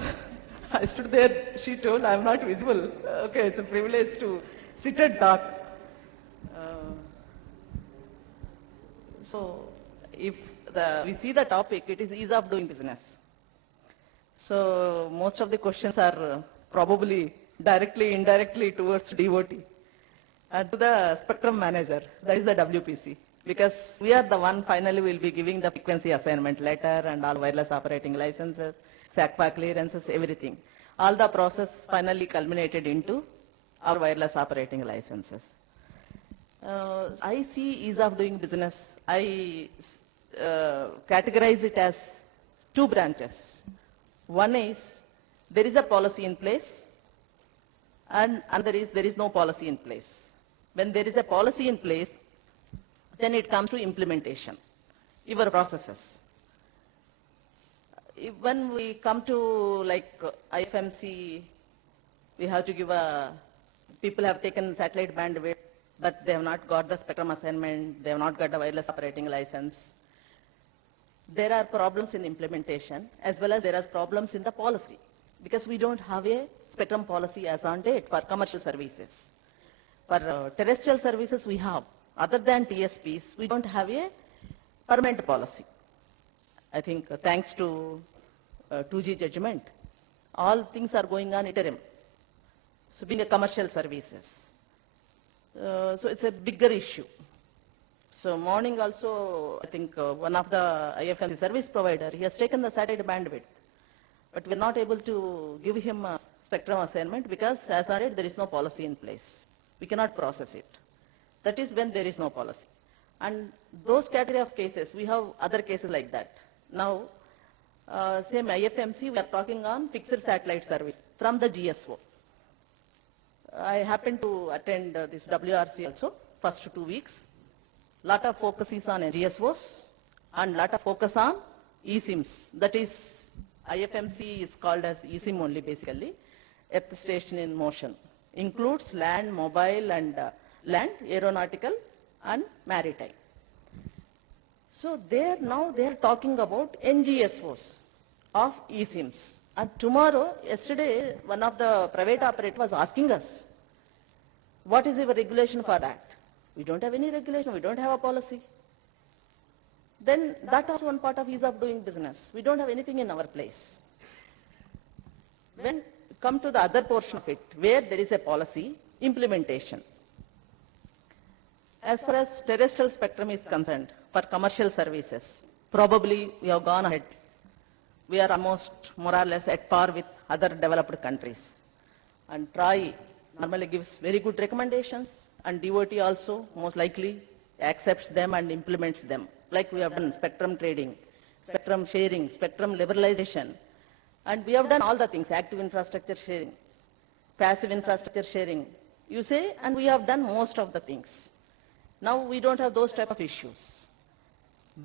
I stood there, she told I am not visible. Okay, it's a privilege to sit and talk. So if we see the topic, it is ease of doing business. So most of the questions are probably directly, indirectly towards DOT and to the spectrum manager, that is the WPC. Because we are the one finally will be giving the frequency assignment letter and all wireless operating licenses, SACPA clearances, everything. All the process finally culminated into our wireless operating licenses. I see ease of doing business. I categorize it as two branches. One is there is a policy in place, and another is there is no policy in place. When there is a policy in place, then it comes to implementation, your processes. When we come to like IFMC, we have to give people have taken satellite bandwidth, but they have not got the spectrum assignment, they have not got the wireless operating license. There are problems in implementation as well as there are problems in the policy because we don't have a spectrum policy as on date for commercial services. For terrestrial services we have. Other than TSPs, we don't have a permanent policy. I think thanks to 2G judgment, all things are going on interim. So being a commercial services. So it's a bigger issue. So morning also, I think one of the IFMC service provider, he has taken the satellite bandwidth, but we're not able to give him a spectrum assignment because as on it, there is no policy in place. We cannot process it. That is when there is no policy. And those category of cases, we have other cases like that. Now, same IFMC, we are talking on fixed satellite service from the GSO. I happened to attend this WRC also, first 2 weeks. Lot of focus is on GSOs and lot of focus on eSIMs. That is, IFMC is called as eSIM only basically, Earth Station in Motion. Includes land, mobile and land, aeronautical and maritime. So now they are talking about NGSOs of eSIMs. And yesterday, one of the private operator was asking us, what is your regulation for that? We don't have any regulation, we don't have a policy. Then that also one part of ease of doing business. We don't have anything in our place. When come to the other portion of it, where there is a policy, implementation. As far as terrestrial spectrum is concerned, for commercial services, probably we have gone ahead. We are almost more or less at par with other developed countries. And TRAI normally gives very good recommendations, and DOT also most likely accepts them and implements them. Like we have done spectrum trading, spectrum sharing, spectrum liberalization. And we have done all the things, active infrastructure sharing, passive infrastructure sharing. You say, and we have done most of the things. Now we don't have those type of issues.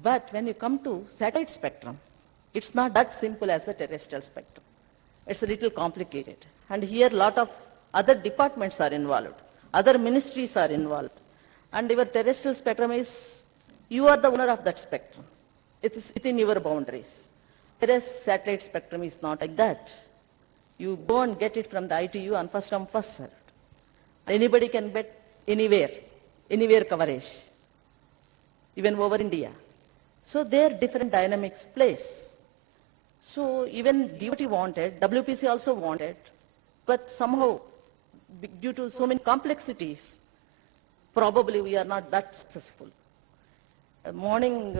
But when you come to satellite spectrum, it's not that simple as the terrestrial spectrum. It's a little complicated. And here a lot of other departments are involved. Other ministries are involved. And your terrestrial spectrum is, you are the owner of that spectrum. It's within your boundaries. Whereas satellite spectrum is not like that. You go and get it from the ITU on first come, first served. Anybody can bet anywhere coverage, even over India. So there different dynamics place. So even DOT wanted, WPC also wanted, but somehow due to so many complexities, probably we are not that successful. Morning,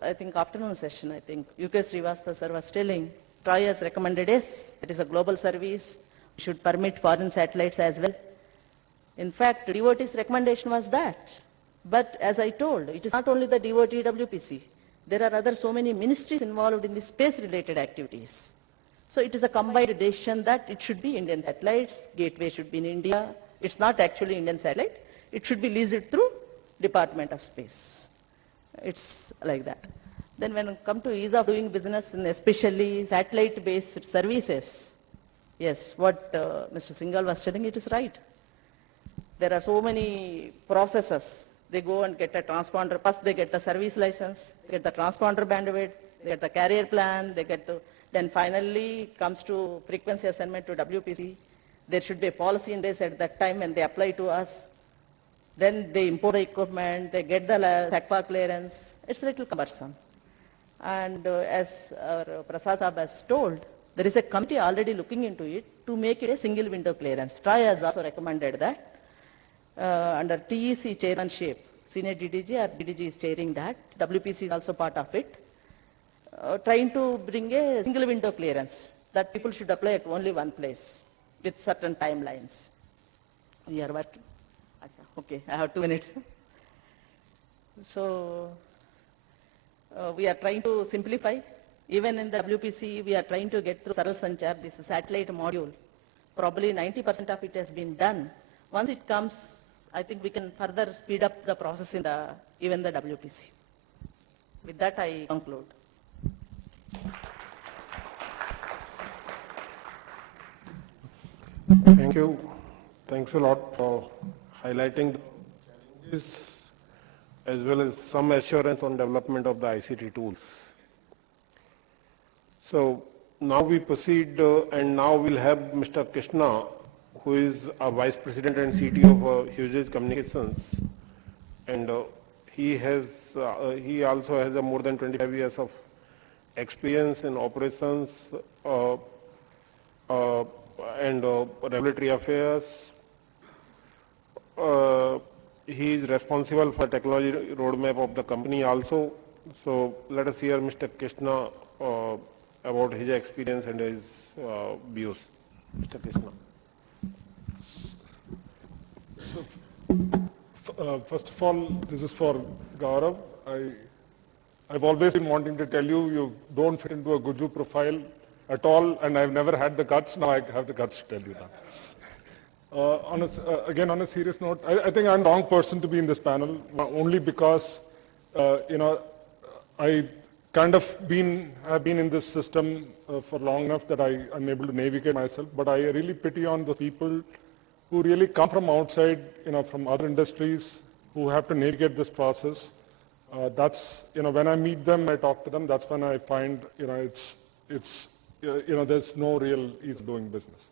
I think afternoon session, I think, UK Srivastava sir was telling, TRAI has recommended yes, it is a global service, we should permit foreign satellites as well. In fact, DOT's recommendation was that. But as I told, it is not only the DOT, WPC. There are other so many ministries involved in the space-related activities. So it is a combined decision that it should be Indian satellites, gateway should be in India. It's not actually Indian satellite. It should be leased through Department of Space. It's like that. Then when it comes to ease of doing business, and especially satellite-based services, yes, what Mr. Singhal was telling, it is right. There are so many processes. They go and get a transponder. First, they get the service license, they get the transponder bandwidth, they get the carrier plan, then finally comes to frequency assignment to WPC. There should be a policy in place at that time when they apply to us. Then they import the equipment, they get the SACPA clearance. It's a little cumbersome. And as our Prasad Saab has told, There is a committee already looking into it to make it a single window clearance. TRAI has also recommended that under TEC chairmanship, senior DDG or DDG is chairing that. WPC is also part of it. Trying to bring a single window clearance that people should apply at only one place with certain timelines. We are working. Okay, I have 2 minutes. So we are trying to simplify. Even in the WPC, we are trying to get through Saral Sanchar, this satellite module. Probably 90% of it has been done. Once it comes, I think we can further speed up the process in even the WPC. With that, I conclude. Thank you. Thanks a lot for highlighting the challenges as well as some assurance on development of the ICT tools. So now we proceed and now we'll have Mr. Krishna, who is a Vice President and CTO of Hughes Communications, and he also has more than 25 years of experience in operations and regulatory affairs. He is responsible for technology roadmap of the company also. So let us hear Mr. Krishna about his experience and his views. Mr. Krishna. So, first of all, this is for Gaurav. I've always been wanting to tell you, you don't fit into a Guju profile at all, and I've never had the guts. Now I have the guts to tell you that. Again, on a serious note, I think I'm the wrong person to be in this panel, only because, I kind of have been in this system for long enough that I am able to navigate myself, but I really pity on the people who really come from outside, from other industries, who have to navigate this process. That's, when I meet them, I talk to them, that's when I find, there's no real ease of doing business.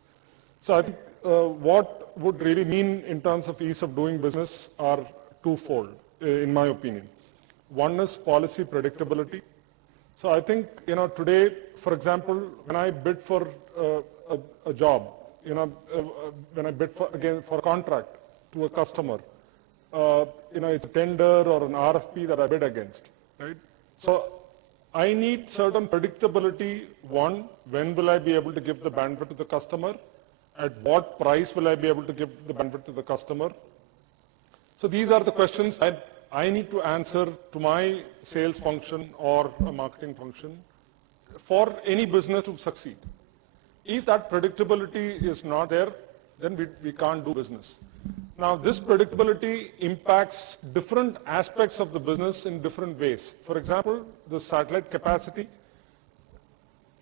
So I think what would really mean in terms of ease of doing business are twofold, in my opinion. One is policy predictability. So I think, today, for example, when I bid for a job, when I bid for a contract to a customer, it's a tender or an RFP that I bid against, right? So I need certain predictability. One, when will I be able to give the bandwidth to the customer? At what price will I be able to give the bandwidth to the customer? So these are the questions that I need to answer to my sales function or a marketing function for any business to succeed. If that predictability is not there, then we can't do business. Now, this predictability impacts different aspects of the business in different ways. For example, the satellite capacity.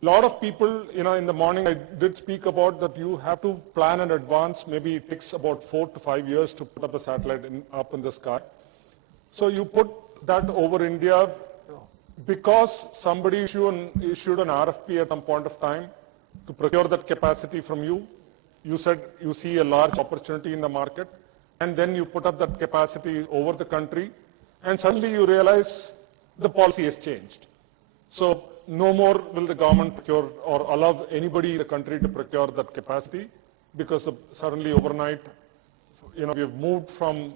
A lot of people, in the morning I did speak about that you have to plan in advance. Maybe it takes about 4 to 5 years to put up a satellite up in the sky. So you put that over India because somebody issued an RFP at some point of time to procure that capacity from you. You said you see a large opportunity in the market, and then you put up that capacity over the country, and suddenly you realize the policy has changed. So no more will the government procure or allow anybody in the country to procure that capacity because suddenly overnight, we have moved from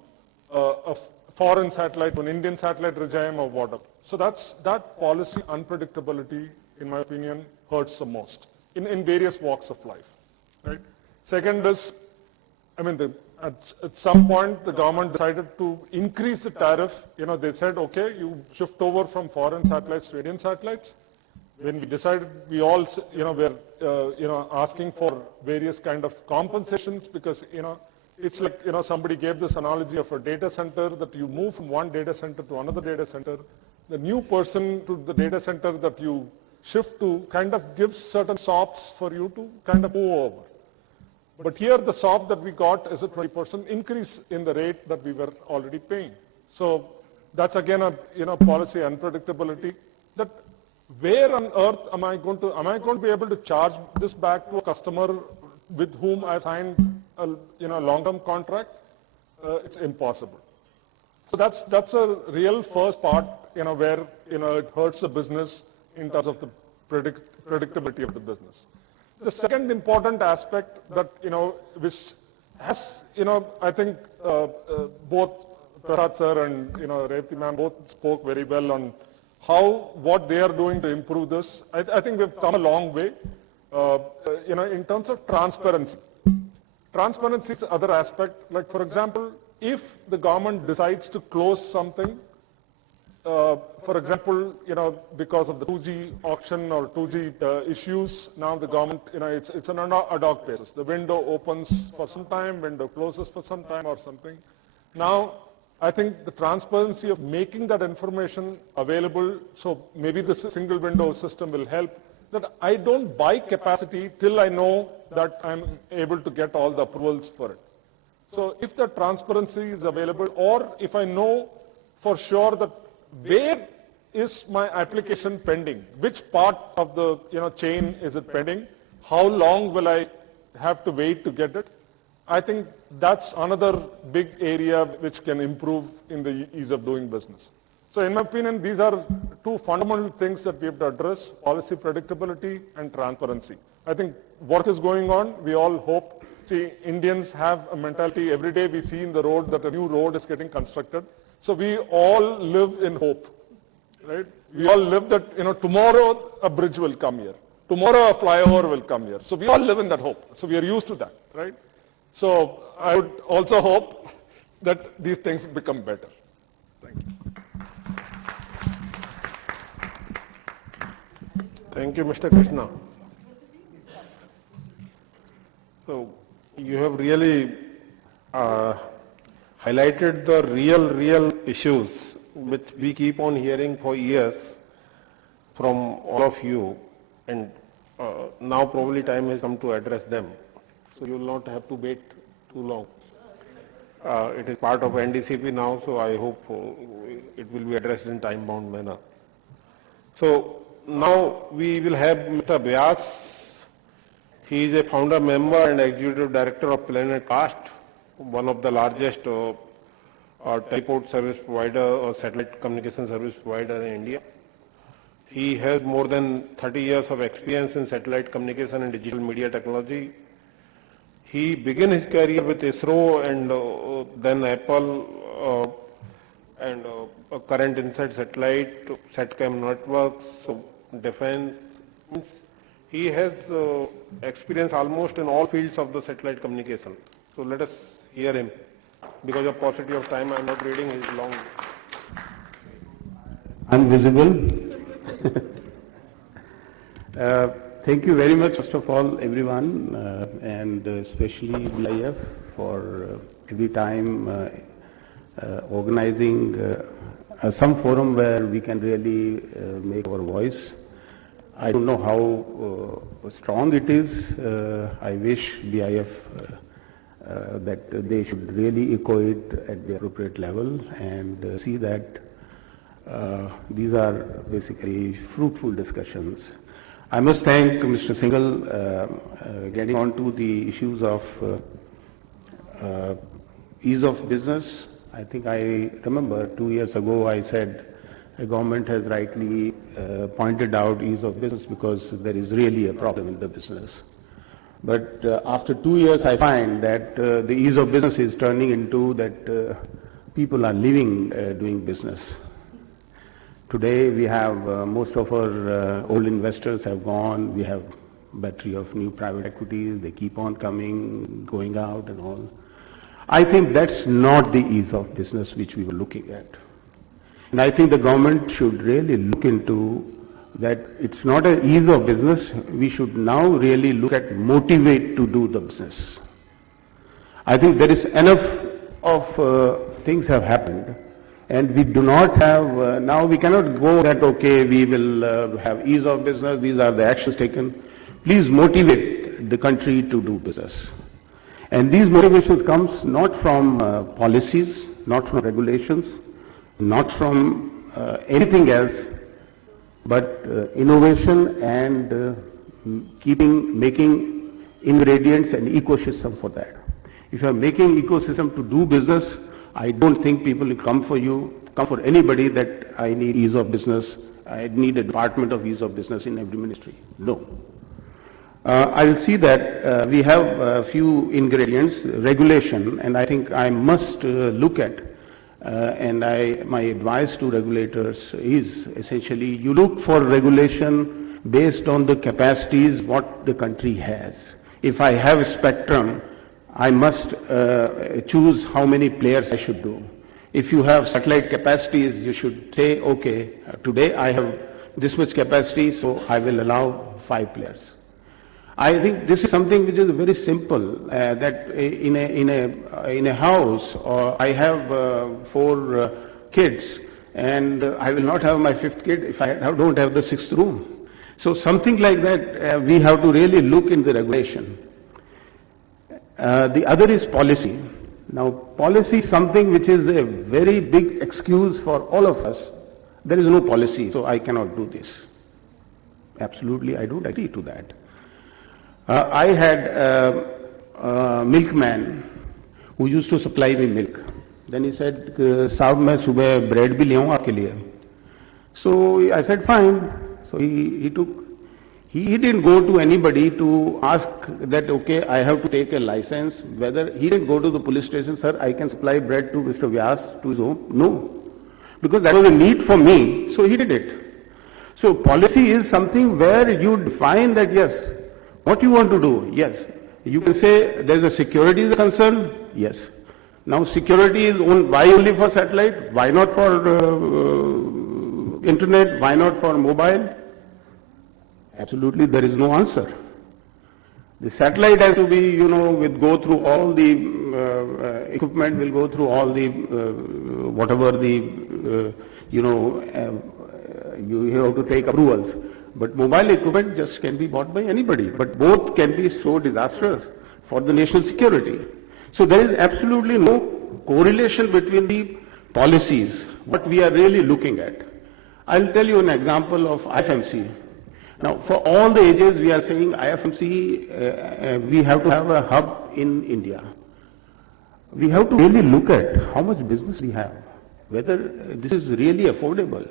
a foreign satellite to an Indian satellite regime or whatever. So that policy unpredictability, in my opinion, hurts the most in various walks of life, right? Second is, at some point the government decided to increase the tariff. They said, okay, you shift over from foreign satellites to Indian satellites. When we decided, we all, were, asking for various kind of compensations because, it's like, somebody gave this analogy of a data center that you move from one data center to another data center. The new person to the data center that you shift to kind of gives certain SOPs for you to kind of move over. But here the SOP that we got is a 20% increase in the rate that we were already paying. So that's again a policy unpredictability. That where on earth am I going to be able to charge this back to a customer with whom I signed a long-term contract? It's impossible. So that's a real first part, where it hurts the business in terms of the predictability of the business. The second important aspect that, which has, I think both Prasad sir and, Revati ma'am both spoke very well on what they are doing to improve this. I think we've come a long way, in terms of transparency. Transparency is the other aspect. Like, for example, if the government decides to close something, for example, because of the 2G auction or 2G issues, now the government, it's an ad hoc basis. The window opens for some time, window closes for some time or something. Now, I think the transparency of making that information available, so maybe the single window system will help, that I don't buy capacity till I know that I'm able to get all the approvals for it. So if the transparency is available, or if I know for sure that where is my application pending, which part of the chain is it pending, how long will I have to wait to get it, I think that's another big area which can improve in the ease of doing business. So in my opinion, these are two fundamental things that we have to address: policy predictability and transparency. I think work is going on. We all hope. See, Indians have a mentality. Every day we see in the road that a new road is getting constructed. So we all live in hope, right? We all live that, tomorrow a bridge will come here. Tomorrow a flyover will come here. So we all live in that hope. So we are used to that, right? So I would also hope that these things become better. Thank you. Thank you, Mr. Krishna. So you have really highlighted the real issues which we keep on hearing for years from all of you, and now probably time has come to address them. So you will not have to wait too long. It is part of NDCP now, so I hope it will be addressed in time-bound manner. So now we will have Mr. Vyas. He is a founder member and executive director of Planet Cast, one of the largest teleport service provider or satellite communication service provider in India. He has more than 30 years of experience in satellite communication and digital media technology. He began his career with ISRO and then Apple and current inside satellite, Satcom networks, so defense. He has experience almost in all fields of the satellite communication. So let us hear him. Because of paucity of time, I am not reading his long. I'm visible. Thank you very much, first of all, everyone, and especially BIF for every time organizing some forum where we can really make our voice. I don't know how strong it is. I wish BIF that they should really echo it at the appropriate level and see that these are basically fruitful discussions. I must thank Mr. Singhal getting on to the issues of ease of business. I think I remember 2 years ago I said the government has rightly pointed out ease of business because there is really a problem in the business. But after 2 years I find that the ease of business is turning into that people are living doing business. Today we have most of our old investors have gone. We have battery of new private equities. They keep on coming, going out and all. I think that's not the ease of business which we were looking at. And I think the government should really look into that. It's not an ease of business. We should now really look at motivate to do the business. I think there is enough of things have happened. And we do not have, now we cannot go that, okay, we will have ease of business, these are the actions taken. Please motivate the country to do business. And these motivations comes not from policies, not from regulations, not from anything else, but innovation and making ingredients and ecosystem for that. If you are making ecosystem to do business, I don't think people will come for anybody that I need ease of business, I need a department of ease of business in every ministry. No. I'll see that we have a few ingredients, regulation, and I think I must look at, my advice to regulators is essentially you look for regulation based on the capacities what the country has. If I have a spectrum, I must choose how many players I should do. If you have satellite capacities, you should say, okay, today I have this much capacity, so I will allow 5 players. I think this is something which is very simple, that in a house, or I have 4 kids, and I will not have my 5th kid if I don't have the 6th room. So something like that, we have to really look in the regulation. The other is policy. Now, policy is something which is a very big excuse for all of us. There is no policy, so I cannot do this. Absolutely, I don't agree to that. I had a milkman who used to supply me milk. Then he said, "Saab, main subah bread bhi le aun aapke liye." So I said, fine. So he didn't go to anybody to ask that, okay, I have to take a license. Whether he didn't go to the police station, sir, I can supply bread to Mr. Vyas to his home. No, because that was a need for me, so he did it. So policy is something where you define that, yes, what you want to do, yes. You can say there's a security concern, yes. Now security is why only for satellite? Why not for internet? Why not for mobile? Absolutely, there is no answer. The satellite has to be, go through all the equipment, will go through all the, whatever the, you have to take approvals. But mobile equipment just can be bought by anybody. But both can be so disastrous for the national security. So there is absolutely no correlation between the policies, what we are really looking at. I'll tell you an example of IFMC. Now, for all the ages, we are saying IFMC, we have to have a hub in India. We have to really look at how much business we have, whether this is really affordable.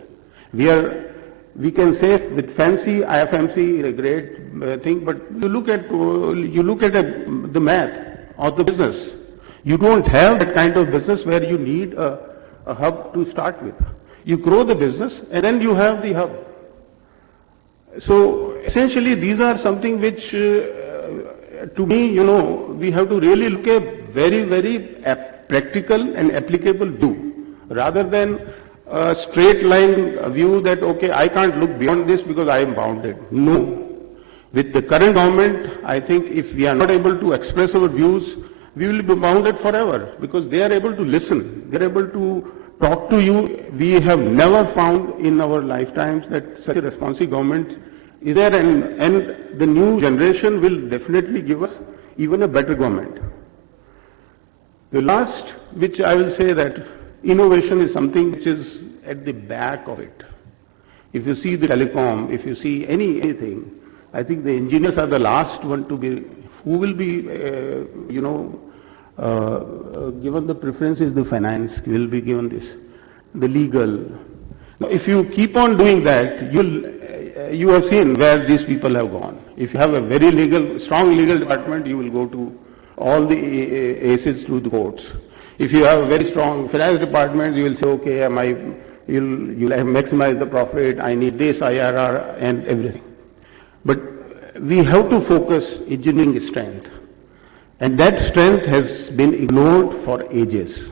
We can say with fancy IFMC a great thing, but you look at the math of the business. You don't have that kind of business where you need a hub to start with. You grow the business and then you have the hub. So essentially these are something which to me, we have to really look at very, very practical and applicable view rather than a straight line view that, okay, I can't look beyond this because I am bounded. No. With the current government, I think if we are not able to express our views, we will be bounded forever because they are able to listen. They are able to talk to you. We have never found in our lifetimes that such a responsive government is there, and the new generation will definitely give us even a better government. The last, which I will say that innovation is something which is at the back of it. If you see the telecom, if you see anything, I think the engineers are the last one to be, who will be, given the preference is the finance, will be given this, the legal. Now, if you keep on doing that, you have seen where these people have gone. If you have a very strong legal department, you will go to all the ACEs through the courts. If you have a very strong finance department, you will say, okay, you'll have maximized the profit, I need this IRR and everything. But we have to focus engineering strength. And that strength has been ignored for ages.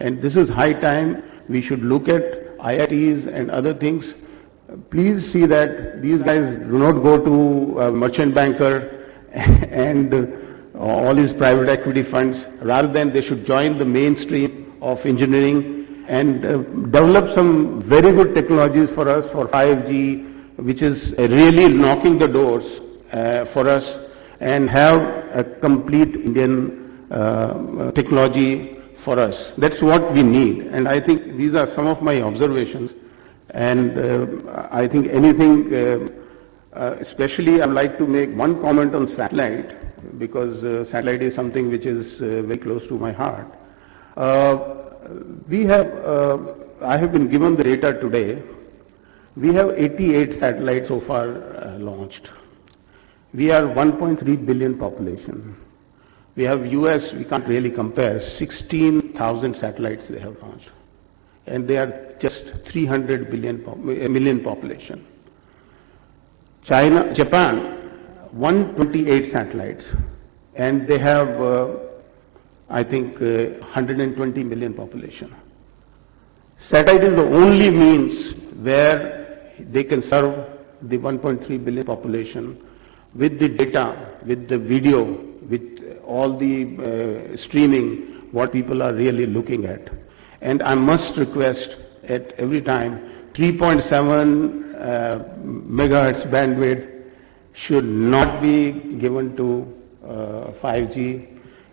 And this is high time we should look at IITs and other things. Please see that these guys do not go to a merchant banker and all these private equity funds. Rather than they should join the mainstream of engineering and develop some very good technologies for us for 5G, which is really knocking the doors for us, and have a complete Indian technology for us. That's what we need. And I think these are some of my observations. And I think anything, especially I'd like to make one comment on satellite, because satellite is something which is very close to my heart. I have been given the data today. We have 88 satellites so far launched. We are 1.3 billion population. We have US, we can't really compare, 16,000 satellites they have launched. And they are just 300 million population. Japan, 128 satellites, and they have, I think, 120 million population. Satellite is the only means where they can serve the 1.3 billion population with the data, with the video, with all the streaming, what people are really looking at. And I must request at every time, 3.7 megahertz bandwidth should not be given to 5G.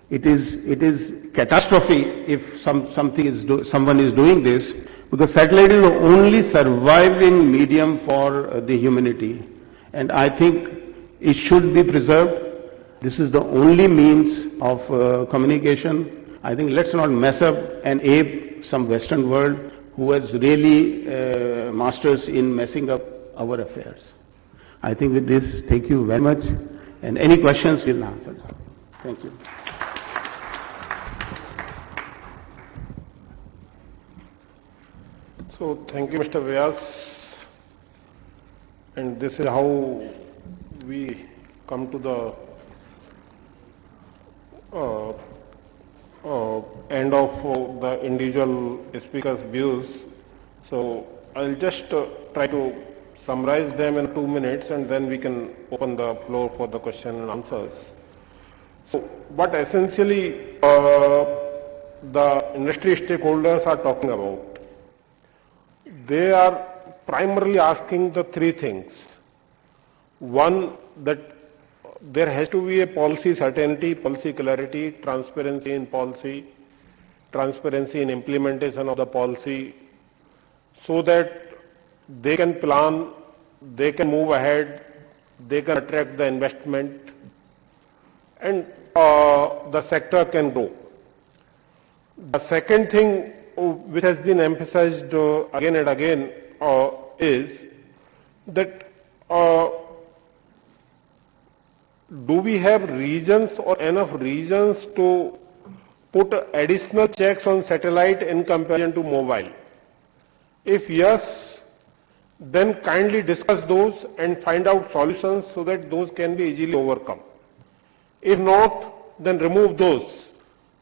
It is catastrophe if someone is doing this, because satellite is the only surviving medium for the humanity, and I think it should be preserved. This is the only means of communication. I think let's not mess up and ape some Western world who has really masters in messing up our affairs. I think with this, thank you very much, and any questions we'll answer. Thank you. So thank you, Mr. Vyas. And this is how we come to the end of the individual speakers' views. So I'll just try to summarize them in 2 minutes, and then we can open the floor for the question and answers. So what essentially the industry stakeholders are talking about, they are primarily asking the three things. One, that there has to be a policy certainty, policy clarity, transparency in policy, transparency in implementation of the policy, so that they can plan, they can move ahead, they can attract the investment, and the sector can grow. The second thing which has been emphasized again and again is that do we have regions or enough regions to put additional checks on satellite in comparison to mobile? If yes, then kindly discuss those and find out solutions so that those can be easily overcome. If not, then remove those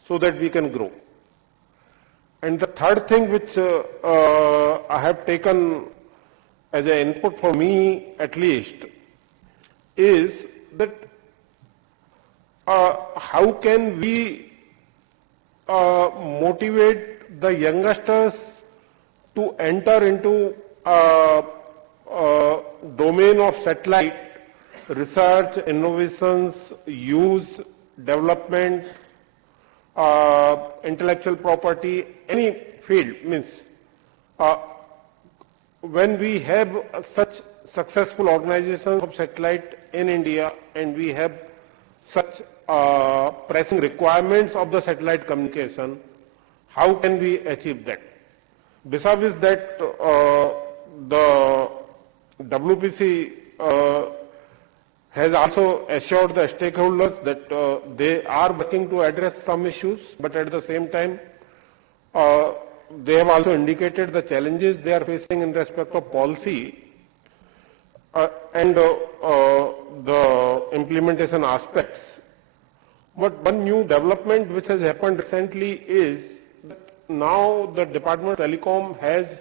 so that we can grow. And the third thing which I have taken as an input for me at least is that how can we motivate the youngsters to enter into domain of satellite research, innovations, use, development, intellectual property, any field. Means when we have such successful organizations of satellite in India and we have such pressing requirements of the satellite communication, how can we achieve that? Besides that, the WPC has also assured the stakeholders that they are working to address some issues, but at the same time, they have also indicated the challenges they are facing in respect of policy and the implementation aspects. But one new development which has happened recently is that now the Department of Telecom has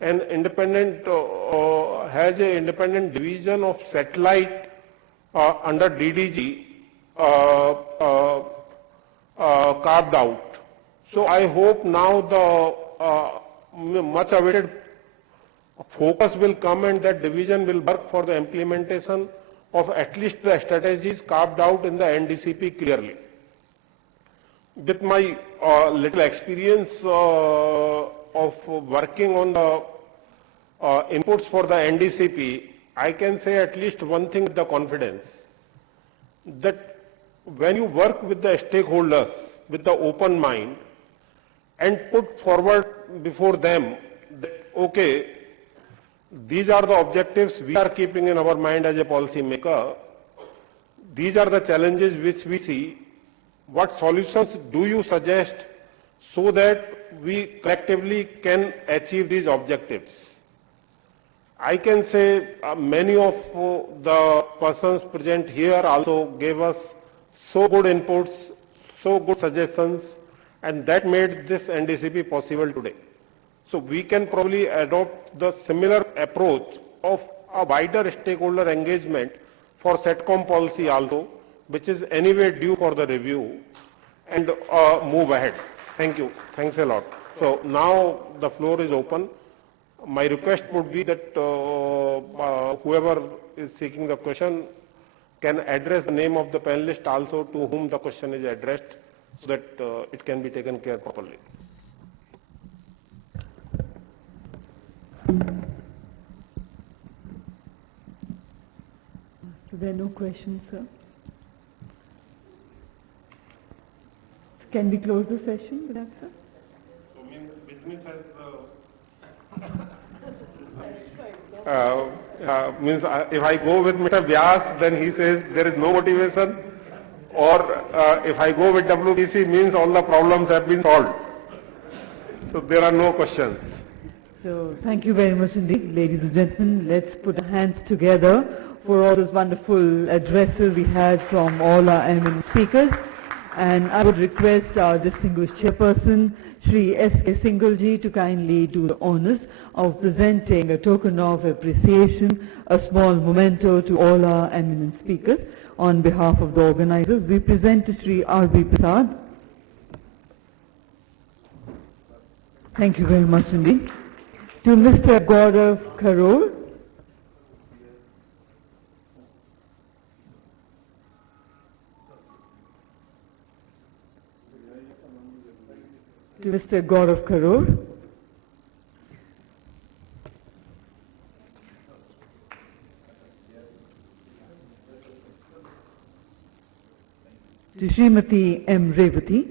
an independent division of satellite under DDG carved out. So I hope now the much awaited focus will come and that division will work for the implementation of at least the strategies carved out in the NDCP clearly. With my little experience of working on the inputs for the NDCP, I can say at least one thing with the confidence, that when you work with the stakeholders with the open mind and put forward before them that, okay, these are the objectives we are keeping in our mind as a policy maker, these are the challenges which we see. What solutions do you suggest so that we collectively can achieve these objectives? I can say many of the persons present here also gave us so good inputs, so good suggestions, and that made this NDCP possible today. So we can probably adopt the similar approach of a wider stakeholder engagement for Satcom policy also, which is anyway due for the review, and move ahead. Thank you. Thanks a lot. So now the floor is open. My request would be that whoever is seeking the question can address the name of the panelist also to whom the question is addressed, so that it can be taken care properly. So there are no questions, sir. Can we close the session with that, sir? Means if I go with Mr. Vyas, then he says there is no motivation, or if I go with WBC, means all the problems have been solved. So there are no questions. So thank you very much indeed, ladies and gentlemen. Let's put our hands together for all those wonderful addresses we had from all our eminent speakers. And I would request our distinguished chairperson, Shri S.K. Singalji, to kindly do the honors of presenting a token of appreciation, a small memento to all our eminent speakers. On behalf of the organizers, we present to Shri R.B. Prasad. Thank you very much indeed. To Mr. Gaurav Karol. To Mr. Gaurav Karol. To Srimati M. Revati.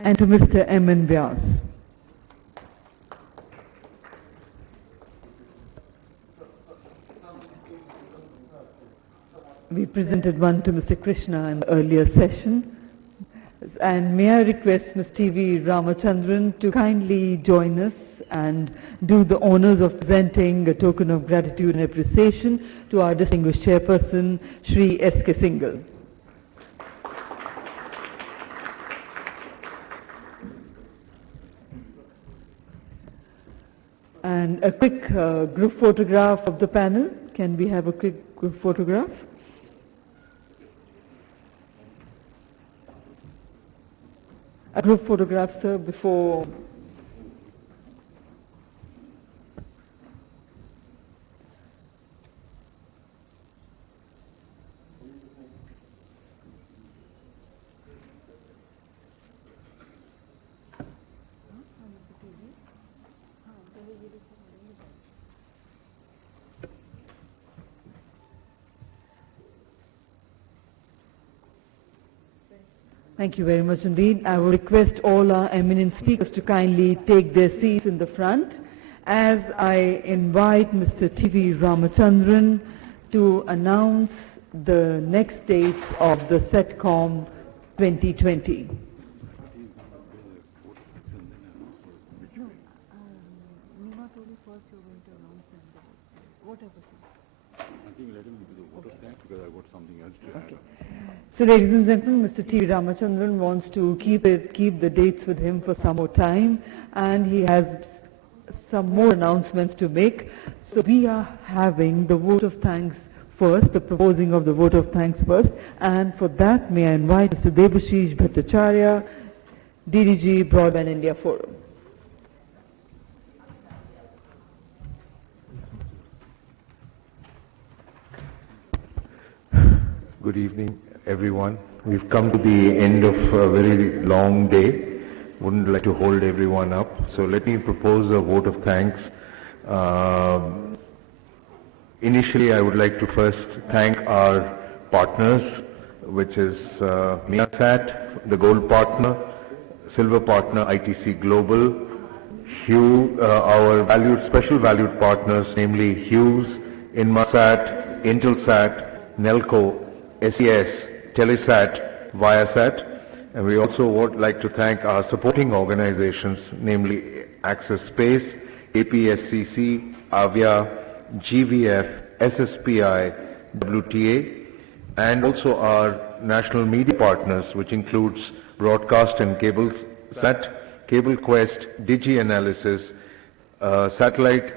And to Mr. M. N. Vyas. We presented one to Mr. Krishna in the earlier session. And may I request Ms. T.V. Ramachandran to kindly join us and do the honors of presenting a token of gratitude and appreciation to our distinguished chairperson, Shri S.K. Singal. And a quick group photograph of the panel. Can we have a quick group photograph? A group photograph, sir, before. Thank you very much indeed. I would request all our eminent speakers to kindly take their seats in the front as I invite Mr. T.V. Ramachandran to announce the next dates of the Satcom 2020. So ladies and gentlemen, Mr. T. Ramachandran wants to keep the dates with him for some more time, and he has some more announcements to make. So we are having the vote of thanks first, the proposing of the vote of thanks first, and for that may I invite Mr. Debashish Bhattacharya, DDG Broadband India Forum. Good evening, everyone. We've come to the end of a very long day. Wouldn't like to hold everyone up. So let me propose a vote of thanks. Initially, I would like to first thank our partners which is Miasat, the gold partner, silver partner ITC Global, our special valued partners, namely Hughes, Inmarsat, Intelsat, Nelco, SES, Telesat, Viasat, and we also would like to thank our supporting organizations, namely Access Space, APSCC, Avia, GVF, SSPI, WTA, and also our national media partners, which includes Broadcast and CableSat, CableQuest, DigiAnalysis, Satellite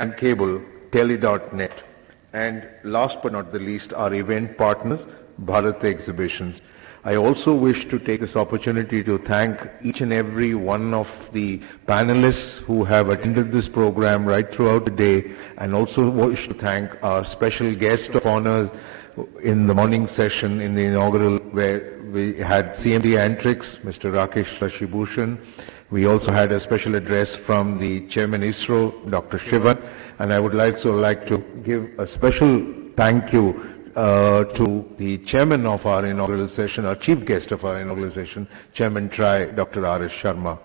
and Cable, Tele.net, and last but not the least, our event partners, Bharat Exhibitions. I also wish to take this opportunity to thank each and every one of the panelists who have attended this program right throughout the day, and also wish to thank our special guest of honors in the morning session in the inaugural, where we had CMD Antrix, Mr. Rakesh Sashibhushan. We also had a special address from the Chairman ISRO, Dr. Shivan, and I would like to give a special thank you to the chairman of our inaugural session, our chief guest of our inaugural session, Chairman TRI, Dr. R.S. Sharma.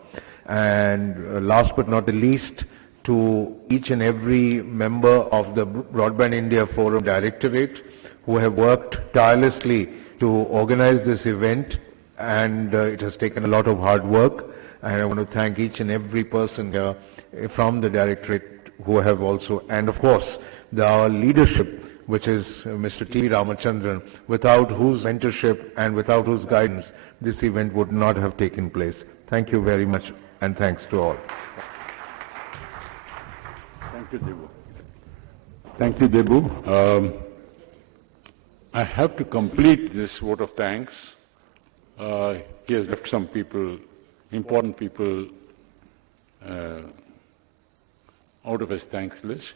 And last but not the least, to each and every member of the Broadband India Forum Directorate who have worked tirelessly to organize this event, and it has taken a lot of hard work. And I want to thank each and every person here from the Directorate who have also, and of course, our leadership, which is Mr. T. Ramachandran, without whose mentorship and without whose guidance, this event would not have taken place. Thank you very much, and thanks to all. Thank you, Debu. Thank you, Debu. I have to complete this vote of thanks. He has left some people, important people, out of his thanks list.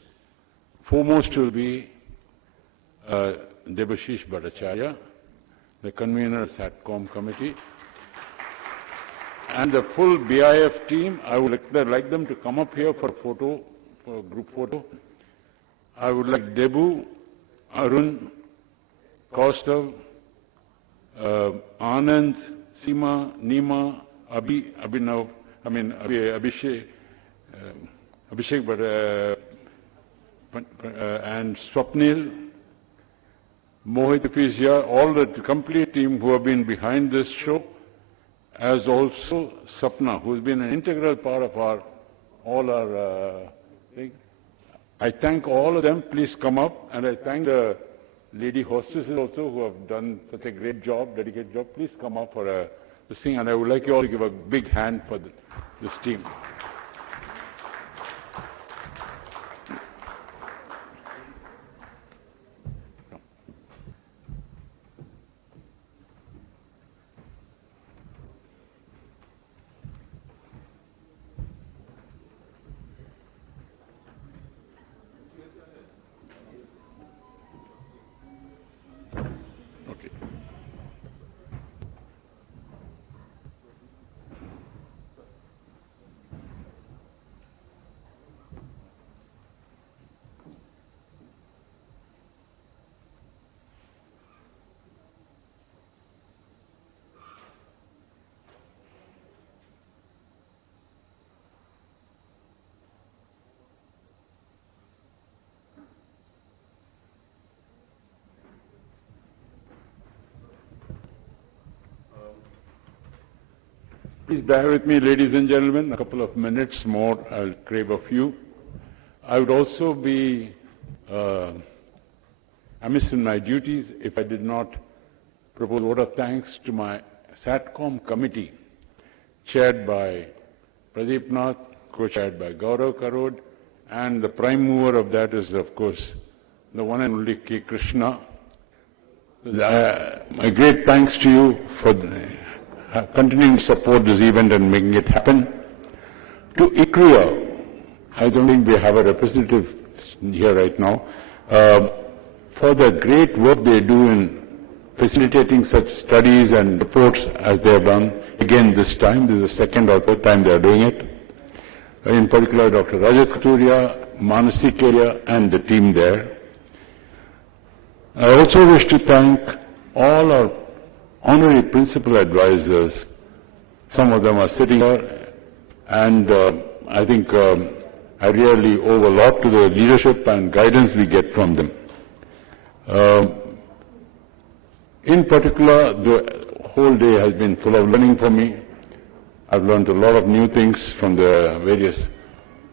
Foremost will be Debashish Bhattacharya, the convener of Satcom committee, and the full BIF team. I would like them to come up here for a photo, for a group photo. I would like Debu, Arun, Kaustav, Anand, Seema, Nima, Abhishek, and Swapnil, Mohit Fizia, all the complete team who have been behind this show, as also Sapna, who has been an integral part of all our thing. I thank all of them. Please come up, and I thank the lady hostesses also who have done such a great job, dedicated job. Please come up for this thing, and I would like you all to give a big hand for this team. Please bear with me, ladies and gentlemen, a couple of minutes more, I'll crave a few. I would also be amiss in my duties if I did not propose a vote of thanks to my Satcom committee, chaired by Pradeep Nath, co-chaired by Gaurav Karod, and the prime mover of that is, of course, the one and only K. Krishna. My great thanks to you for continuing to support this event and making it happen. To ICRIA, I don't think we have a representative here right now, for the great work they do in facilitating such studies and reports as they have done. Again, this time, this is the second or third time they are doing it. In particular, Dr. Rajat Kathuria, Manasi Keria, and the team there. To I also wish to thank all our honorary principal advisors. Some of them are sitting here, and I think I really owe a lot to the leadership and guidance we get from them. In particular, the whole day has been full of learning for me. I've learned a lot of new things from the various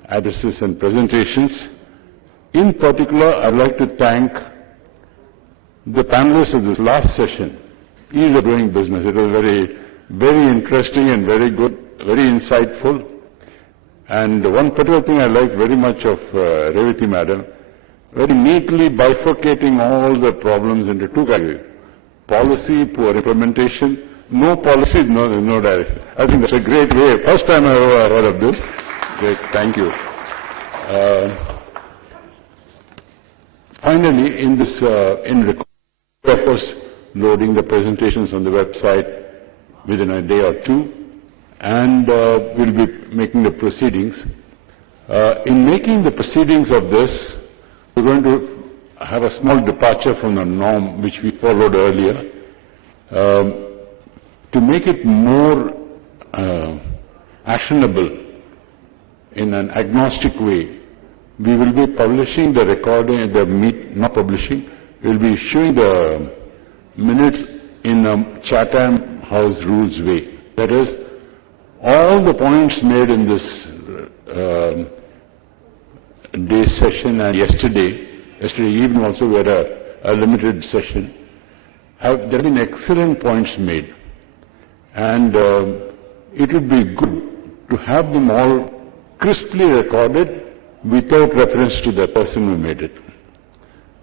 addresses and presentations. In particular, I'd like to thank the panelists of this last session. Ease of doing business. It was very, very interesting and very good, very insightful. And one particular thing I liked very much of Revati Madam, very neatly bifurcating all the problems into two categories. Policy, poor implementation, no policy, no direction. I think that's a great way. First time I ever heard of this. Great, thank you. Finally, in this, of course, loading the presentations on the website within a day or two, and we'll be making the proceedings. In making the proceedings of this, we're going to have a small departure from the norm which we followed earlier. To make it more actionable in an agnostic way, we will be publishing the recording, not publishing, we'll be issuing the minutes in a Chatham House rules way. That is, all the points made in this day's session and yesterday evening also we had a limited session, there have been excellent points made. And it would be good to have them all crisply recorded without reference to the person who made it.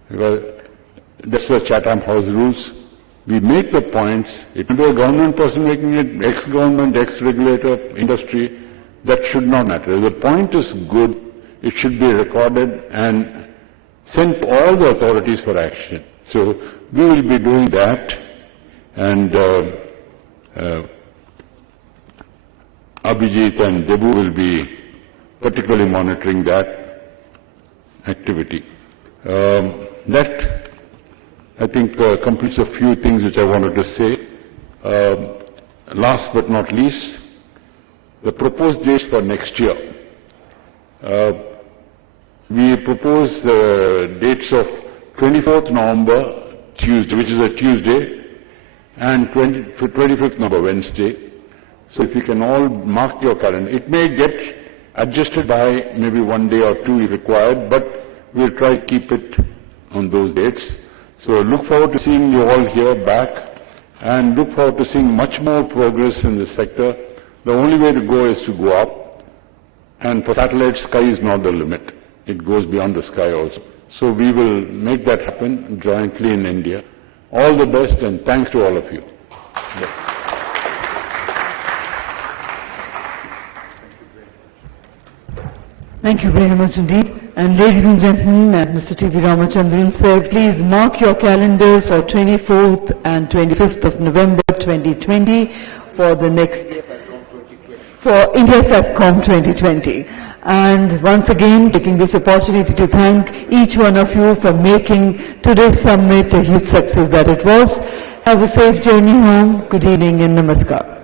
Because that's the Chatham House rules. We make the points. It will be a government person making it, ex-government, ex-regulator, industry. That should not matter. If the point is good, it should be recorded and sent to all the authorities for action. So we will be doing that, and Abhijit and Debu will be particularly monitoring that activity. That, I think, completes a few things which I wanted to say. Last but not least, the proposed dates for next year. We propose dates of 24th November, Tuesday, which is a Tuesday, and 25th November, Wednesday. So if you can all mark your calendar. It may get adjusted by maybe one day or two if required, but we'll try to keep it on those dates. So look forward to seeing you all here back, and look forward to seeing much more progress in this sector. The only way to go is to go up, and for satellite, sky is not the limit. It goes beyond the sky also. So we will make that happen jointly in India. All the best, and thanks to all of you. Yeah. Thank you very much indeed. And ladies and gentlemen, as Mr. T.V. Ramachandran said, please mark your calendars for 24th and 25th of November 2020 for the next, for India Satcom 2020. And once again, taking this opportunity to thank each one of you for making today's summit a huge success that it was. Have a safe journey home. Good evening and namaskar.